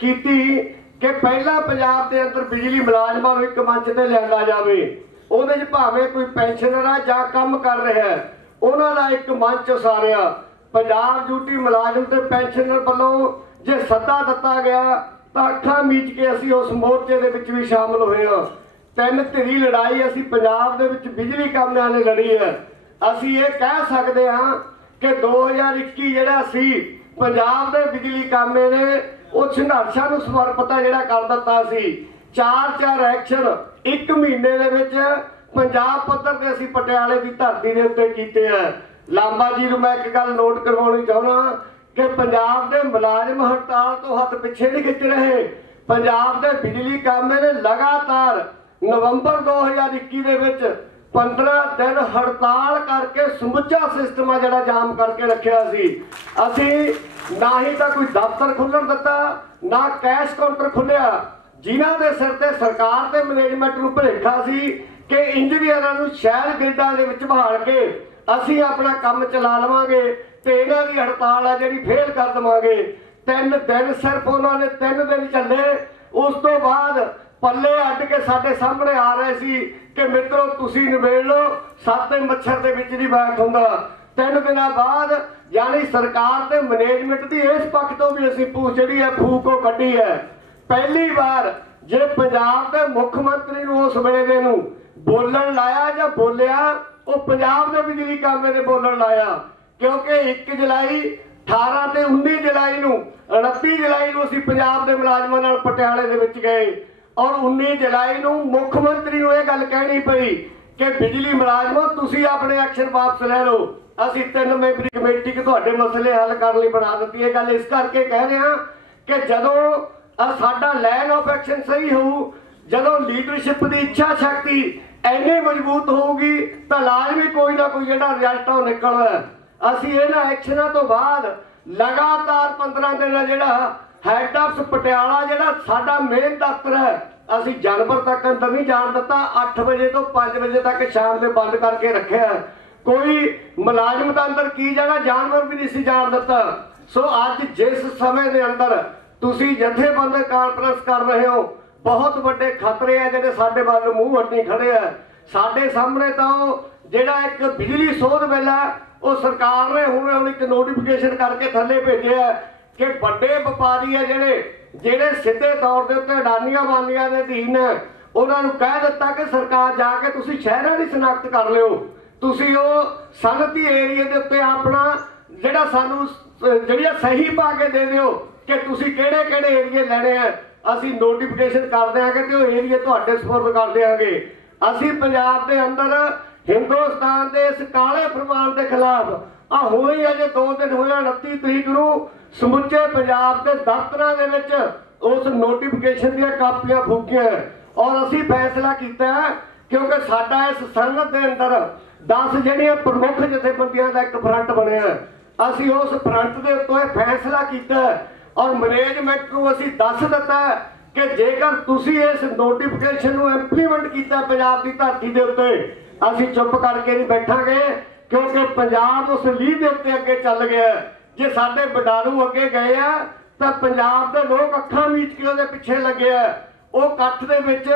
ਕੀਤੀ ਕਿ ਪਹਿਲਾਂ ਪੰਜਾਬ ਦੇ ਅੰਦਰ ਬਿਜਲੀ ਮੁਲਾਜ਼ਮਾਂ ਨੂੰ ਇੱਕ ਮੰਚ ਤੇ ਲਿਆਂਦਾ ਜਾਵੇ। ਉਹਦੇ 'ਚ ਭਾਵੇਂ ਕੋਈ ਪੈਨਸ਼ਨਰ ਆ ਜਾਂ ਕੰਮ ਕਰ ਰਿਹਾ, ਉਹਨਾਂ ਦਾ ਇੱਕ ਮੰਚ ਉਸਾਰਿਆ। ਪੰਜਾਬ ਡਿਊਟੀ ਮੁਲਾਜ਼ਮ ਤੇ ਪੈਨਸ਼ਨਰ ਵੱਲੋਂ ਜੇ ਸੱਦਾ ਦਿੱਤਾ ਗਿਆ ਤਾਂ ਅੱਖਾਂ ਮੀਚ ਕੇ ਅਸੀਂ ਉਸ ਮੋਰਚੇ ਦੇ ਵਿੱਚ ਵੀ ਸ਼ਾਮਲ ਹੋਏ ਹਾਂ। 3 ਧਿਰੀ ਲੜਾਈ ਅਸੀਂ ਪੰਜਾਬ ਦੇ ਵਿੱਚ ਬਿਜਲੀ ਕਾਮਿਆਂ ਨੇ ਲੜੀ ਹੈ। ਅਸੀਂ ਇਹ ਕਹਿ ਸਕਦੇ ਹਾਂ ਕਿ 2021 ਜਿਹੜਾ ਸੀ ਪੰਜਾਬ ਦੇ ਬਿਜਲੀ ਕਾਮੇ ਨੇ ਉਹ ਸੰਘਰਸ਼ਾਂ ਨੂੰ ਸਮਰਪਿਤ ਜਿਹੜਾ ਕਰ ਦਿੱਤਾ ਸੀ। 4 ਐਕਸ਼ਨ 1 ਮਹੀਨੇ ਦੇ ਵਿੱਚ ਪੰਜਾਬ ਪੱਧਰ ਤੇ ਅਸੀਂ ਪਟਿਆਲੇ ਦੀ ਧਰਤੀ ਦੇ ਉੱਤੇ ਕੀਤੇ ਆ। ਲਾਂਬਾ ਜੀ ਨੂੰ ਮੈਂ ਇੱਕ ਗੱਲ ਨੋਟ ਕਰਵਾਉਣੀ ਚਾਹੁੰਦਾ ਕਿ ਪੰਜਾਬ ਦੇ ਮੁਲਾਜ਼ਮ ਹੜਤਾਲ ਤੋਂ ਹੱਥ ਪਿੱਛੇ ਨਹੀਂ ਖਿੱਚ ਰਹੇ। ਪੰਜਾਬ ਦੇ ਬਿਜਲੀ ਕਾਮੇ ਨੇ ਲਗਾਤਾਰ ਨਵੰਬਰ 2021 ਦੇ ਵਿੱਚ 15 ਦਿਨ ਹੜਤਾਲ ਕਰਕੇ ਸਮੁੱਚਾ ਸਿਸਟਮ ਆ ਜਿਹੜਾ ਜਾਮ ਕਰਕੇ ਰੱਖਿਆ ਸੀ। ਅਸੀਂ ਨਾ ਹੀ ਤਾਂ ਕੋਈ ਦਫ਼ਤਰ ਖੁੱਲ੍ਹਣ ਦਿੱਤਾ, ਨਾ ਕੈਸ਼ ਕਾਊਂਟਰ ਖੁੱਲਿਆ। ਜਿਨ੍ਹਾਂ ਦੇ ਸਿਰ ਤੇ ਸਰਕਾਰ ਤੇ ਮੈਨੇਜਮੈਂਟ ਨੂੰ ਭੁਲੇਖਾ ਸੀ ਕਿ ਇੰਜੀਨੀਅਰਾਂ ਨੂੰ ਸ਼ਹਿਰ ਗ੍ਰਿਡਾਂ ਦੇ ਵਿੱਚ ਬਹਾਲ ਕੇ ਅਸੀਂ ਆਪਣਾ ਕੰਮ ਚਲਾ ਲਵਾਂਗੇ ਤੇ ਇਹਨਾਂ ਦੀ ਹੜਤਾਲ ਆ ਜਿਹੜੀ ਫੇਲ ਕਰ ਦੇਵਾਂਗੇ। 3 ਦਿਨ ਸਿਰਫ ਉਹਨਾਂ ਨੇ 3 ਦਿਨ ਚੱਲੇ। ਉਸ ਤੋਂ ਬਾਅਦ ਪੱਲੇ ਅੱਡ ਕੇ ਸਾਡੇ ਸਾਹਮਣੇ ਆ ਰਹੇ ਸੀ ਕਿ ਮਿੱਤਰੋ ਤੁਸੀਂ ਨਿਬੇੜ ਲਓ, ਸਾਤੇ ਮੱਛਰ ਦੇ ਵਿੱਚ ਨਹੀਂ ਬੈਠ ਹੁੰਦਾ। 3 ਦਿਨਾਂ ਬਾਅਦ ਯਾਨੀ ਸਰਕਾਰ ਤੇ ਮੈਨੇਜਮੈਂਟ ਦੀ ਇਸ ਪੱਖ ਤੋਂ ਵੀ ਅਸੀਂ ਜਿਹੜੀ ਹੈ ਫੂਕ ਉਹ ਕੱਢੀ ਹੈ। ਪਹਿਲੀ ਵਾਰ ਜੇ ਪੰਜਾਬ ਦੇ ਮੁੱਖ ਮੰਤਰੀ ਨੂੰ ਉਸ ਵੇਲੇ ਦੇ ਨੂੰ ਬੋਲਣ ਲਾਇਆ ਜਾਂ ਬੋਲਿਆ, ਉਹ ਪੰਜਾਬ ਦੇ ਬਿਜਲੀ ਕਾਮੇ ਨੇ ਬੋਲਣ ਲਾਇਆ ਕਿਉਂਕਿ 1 ਜੁਲਾਈ 18 ਤੇ 19 ਜੁਲਾਈ ਨੂੰ 29 ਜੁਲਾਈ ਨੂੰ ਅਸੀਂ ਪੰਜਾਬ ਦੇ ਮੁਲਾਜ਼ਮਾਂ ਨਾਲ ਪਟਿਆਲੇ ਦੇ ਵਿੱਚ ਗਏ ਔਰ 19 ਜੁਲਾਈ ਨੂੰ ਮੁੱਖ ਮੰਤਰੀ ਨੂੰ ਇਹ ਗੱਲ ਕਹਿਣੀ ਪਈ ਕਿ ਬਿਜਲੀ ਮੁਲਾਜ਼ਮੋ ਤੁਸੀਂ ਆਪਣੇ ਐਕਸ਼ਨ ਵਾਪਸ ਲੈ ਲਓ। ਅਸੀਂ 3 ਮੈਂਬਰੀ ਕਮੇਟੀ ਕਿ ਤੁਹਾਡੇ ਮਸਲੇ ਹੱਲ ਕਰਨ ਲਈ ਬਣਾ ਦਿੱਤੀ। ਇਹ ਗੱਲ ਇਸ ਕਰਕੇ ਕਹਿ ਰਹੇ ਹਾਂ ਕਿ ਜਦੋਂ ਸਾਡਾ ਲਾਈਨ ਆਫ ਐਕਸ਼ਨ ਸਹੀ ਹੋਊ, ਜਦੋਂ ਲੀਡਰਸ਼ਿਪ ਦੀ ਇੱਛਾ ਸ਼ਕਤੀ ਇੰਨੀ ਮਜ਼ਬੂਤ ਹੋਊਗੀ ਤਾਂ ਲਾਜ਼ਮੀ ਕੋਈ ਨਾ ਕੋਈ ਜਿਹੜਾ ਰਿਜ਼ਲਟ ਉਹ ਨਿਕਲਦਾ। ਅਸੀਂ ਇਹਨਾਂ ਐਕਸ਼ਨਾਂ ਤੋਂ ਬਾਅਦ ਲਗਾਤਾਰ 15 ਦਿਨ ਜਿਹੜਾ ਹੈਡ ਆਫਿਸ ਪਟਿਆਲਾ ਜਿਹੜਾ ਸਾਡਾ ਮੇਨ ਦਫ਼ਤਰ ਹੈ, ਅਸੀਂ ਜਾਨਵਰ ਤੱਕ ਅੰਦਰ ਨਹੀਂ ਜਾਣ ਦਿੱਤਾ। 8 ਵਜੇ ਤੋਂ 5 ਵਜੇ ਤੱਕ ਸ਼ਾਮ ਦੇ ਬੰਦ ਕਰਕੇ ਰੱਖਿਆ। ਕੋਈ ਮੁਲਾਜ਼ਮ ਦਾ ਅੰਦਰ ਕੀ ਜਾਣਾ, ਜਾਨਵਰ ਵੀ ਨਹੀਂ ਸੀ ਜਾਣ ਦਿੱਤਾ। ਸੋ ਅੱਜ ਜਿਸ ਸਮੇਂ ਦੇ ਅੰਦਰ ਤੁਸੀਂ ਜਥੇਬੰਦ ਕਾਨਫਰੰਸ ਕਰ ਰਹੇ ਹੋ, ਬਹੁਤ ਵੱਡੇ ਖਤਰੇ ਆ ਜਿਹੜੇ ਸਾਡੇ ਵੱਲ ਮੂੰਹ ਵੱਟੀ ਖੜੇ ਆ। ਸਾਡੇ ਸਾਹਮਣੇ ਤਾਂ ਜਿਹੜਾ ਇੱਕ ਬਿਜਲੀ ਸੋਧ ਬਿੱਲ ਹੈ ਉਹ ਸਰਕਾਰ ਨੇ ਹੁਣ ਇੱਕ ਨੋਟੀਫਿਕੇਸ਼ਨ ਕਰਕੇ ਥੱਲੇ ਭੇਜਿਆ ਕਿ ਵੱਡੇ ਵਪਾਰੀ ਆ ਜਿਹੜੇ ਸਿੱਧੇ ਤੌਰ ਦੇ ਉੱਤੇ ਅਡਾਨੀਆਂ ਬਾਨੀਆਂ ਦੇ ਅਧੀਨ, ਉਹਨਾਂ ਨੂੰ ਕਹਿ ਦਿੱਤਾ ਕਿ ਸਰਕਾਰ ਜਾ ਕੇ ਤੁਸੀਂ ਸ਼ਹਿਰਾਂ ਦੀ ਸ਼ਨਾਖਤ ਕਰ ਲਿਓ, ਤੁਸੀਂ ਉਹ ਸਨਅਤੀ ਏਰੀਏ ਦੇ ਉੱਤੇ ਆਪਣਾ ਜਿਹੜਾ ਸਾਨੂੰ ਜਿਹੜੀਆਂ ਸਹੀ ਪਾ ਕੇ ਦੇ ਦਿਓ ਕਿ ਤੁਸੀਂ ਕਿਹੜੇ ਕਿਹੜੇ ਏਰੀਏ ਲੈਣੇ ਆ। ਅਸੀਂ ਨੋਟੀਫਿਕੇਸ਼ਨ ਕਰ ਦਿਆਂਗੇ ਤੇ ਉਹ ਏਰੀਏ ਤੁਹਾਡੇ ਸਪੁਰਦ ਕਰ ਦਿਆਂਗੇ। ਅਸੀਂ ਪੰਜਾਬ ਦੇ ਅੰਦਰ ਹਿੰਦੁਸਤਾਨ ਦੇ ਇਸ ਕਾਲੇ ਫਰਮਾਨ ਦੇ ਖਿਲਾਫ ਹੋਈ ਅਜੇ 2 ਦਿਨ ਹੋਇਆ 29 ਤਰੀਕ ਨੂੰ ਸਮੁੱਚੇ ਪੰਜਾਬ ਦੇ ਦਫ਼ਤਰਾਂ ਦੇ ਵਿੱਚ ਉਸ ਨੋਟੀਫਿਕੇਸ਼ਨ ਦੀਆਂ ਕਾਪੀਆਂ ਫੂਕੀਆਂ ਔਰ ਅਸੀਂ ਫੈਸਲਾ ਕੀਤਾ ਕਿਉਂਕਿ ਸਾਡਾ ਇਸ ਸਨਅਤ ਦੇ ਅੰਦਰ 10 ਜਿਹੜੀਆਂ ਪ੍ਰਮੁੱਖ ਜਥੇਬੰਦੀਆਂ ਦਾ ਇੱਕ ਫਰੰਟ ਬਣਿਆ। ਅਸੀਂ ਉਸ ਫਰੰਟ ਦੇ ਉੱਤੇ ਫੈਸਲਾ ਕੀਤਾ ਔਰ ਮੈਨੇਜਮੈਂਟ ਨੂੰ ਅਸੀਂ ਦੱਸ ਦਿੱਤਾ ਕਿ ਜੇਕਰ ਤੁਸੀਂ ਇਸ ਨੋਟੀਫਿਕੇਸ਼ਨ ਨੂੰ ਇੰਪਲੀਮੈਂਟ ਕੀਤਾ ਪੰਜਾਬ ਦੀ ਧਰਤੀ ਦੇ ਉੱਤੇ, ਅਸੀਂ ਚੁੱਪ ਕਰਕੇ ਨਹੀਂ ਬੈਠਾਂਗੇ ਕਿਉਂਕਿ ਪੰਜਾਬ ਉਸ ਲੀਹ ਦੇ ਉੱਤੇ ਅੱਗੇ ਚੱਲ ਗਿਆ जे साडे बडारू अगे गए आ तो पंजाब के लोग अखां मीच के उहदे पिछे लगे आ। वो कट्ठ दे विच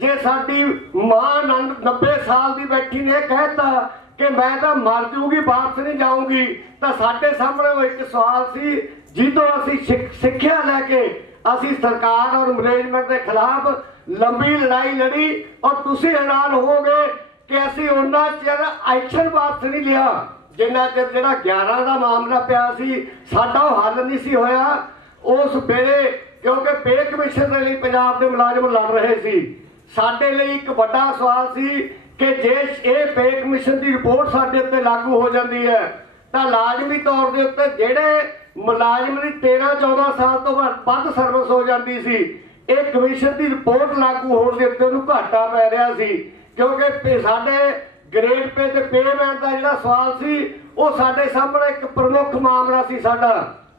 जे साडी मां 90 साल की बैठी ने कहता कि मैं तो मर जूगी वापस नहीं जाऊंगी, तो साडे सामने वो एक सवाल सी जिदों असी सिक्ख्या लैके असी सरकार और मैनेजमेंट के खिलाफ लंबी लड़ाई लड़ी और तुसी हैरान होवोगे कि असी उन्ना चिर एक्शन वापस नहीं लिया जिन्ना चिर जिहड़ा 11 का मामला पिया सी साडा हल नहीं सी होया उस वेले, क्योंकि पे कमीशन के लिए पंजाब के मुलाजम लड़ रहे सी। साडे लिए एक बड़ा सवाल सी कि जे ये पे कमीशन की रिपोर्ट साडे उत्ते लागू हो जाती है तो लाजमी तौर के उत्ते जिहड़े मुलाजम की 13-14 साल तो वध सर्विस हो जाती सी, एक कमीशन की रिपोर्ट लागू होने के उत्ते घाटा पै रहा सी, क्योंकि साडे ग्रेड पे ते पेमेंट का जिहड़ा सवाल सी वो साडे सामने एक प्रमुख मामला सी साडा।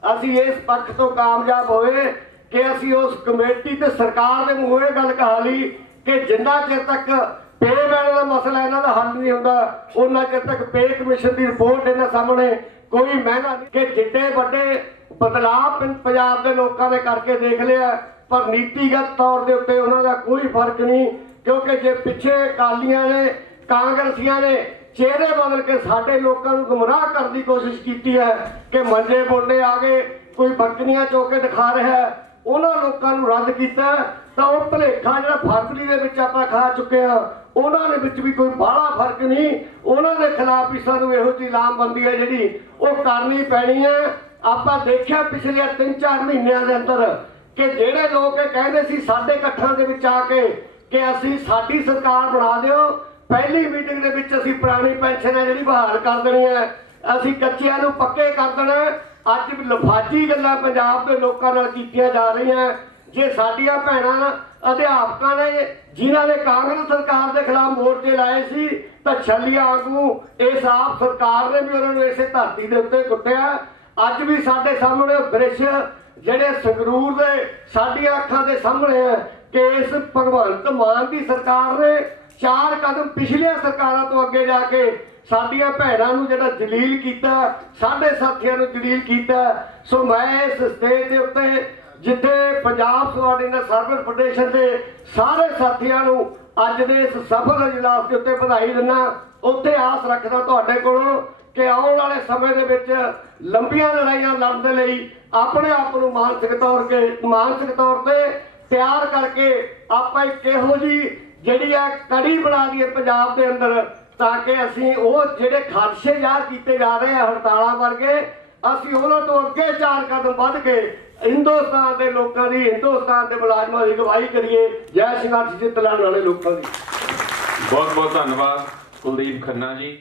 असी इस पक्ष तो कामयाब होए कि असी उस कमेटी ते सरकार दे मूंहों ये गल कहा ली कि जिन्ना चिर तक पेमेंट का मसला इन्हां दा हल नहीं हुंदा उन्ना चिर तक पे कमीशन की रिपोर्ट इन्हां सामने कोई महंगा नहीं कि जिड्डे वड्डे बदलाव पंजाब के लोगों ने करके देख लिया पर नीतिगत तौर के उत्ते उन्हां दा कोई फर्क नहीं, क्योंकि जे पिछे अकालियां ने कांग्रेसियां ने चेहरे बदल के साडे लोगों को गुमराह करने की कोशिश की है कि मंजे बोले आ गए कोई बकरियां चौके दिखा रहा है, उन्होंने लोगों को रद्द किया तो वह भुलेखा जो फरवरी के आप खा चुके हैं उन्होंने भी कोई बड़ा फर्क नहीं। उन्होंने खिलाफ भी सूँ यहो जी लामबंदी है जी वो करनी पैनी है। आप देखा पिछले 3-4 महीनों के अंदर कि जेडे लोग कहते सी साडे कट्ठां दे विच आके कि असी साडी सरकार बना दिओ, पहली मीटिंग दे विच असी पुरानी पेंशन है जी बहाल कर देनी है, असी कच्चियां नूं पक्के कर देना। अज लफाजी गल्लां पंजाब के लोगों नाल कीतियां जा रही हैं। जे साडियां भैणां अध्यापकां ने जिन्हां ने कांग्रेस सरकार के खिलाफ मोर्चे लाए सी तो छलिया आगू इस आप सरकार ने भी उन्होंने इसे धरती के उत्ते कुटिया। अज भी साडे सामने दृश्य जिहड़े संगरूर दे साडियां अखां दे सामने है कि इस भगवंत मान की सरकार ने 4 कदम पिछलियां सरकारां तो अगे जाके साडियां भैणां नूं जिहड़ा जलील कीता, साडे साथियां नूं जलील कीता। सो मैं इस स्टेज के उत्ते जिथे पंजाब सबऑर्डिनेट सर्विस फेडरेशन के सारे साथियों नूं अज दे इस सफल इजलास के उत्ते बधाई दिना, उत्थे आस रखदा तुहाडे कोलों कि आने वाले समय दे विच लंबियां लड़ाइयां लड़न दे लई अपने आप नूं मानसिक तौर ते तैयार करके आपां इक इहो जी जिहड़ी आ कड़ी बना दईए पंजाब दे अंदर, ताकि असीं वो जिहड़े खादशे ज़ाहिर कीते जा रहे हैं हड़तालां वर्गे असीं उन्हां तो अगे 4 कदम वध के हिंदुस्तान के लोगों की हिंदुस्तान के मुलाजमान की अगवाई करिए। जय संघर्ष जित लड़न वाले लोगों की। बहुत बहुत धन्यवाद कुलदीप खन्ना जी।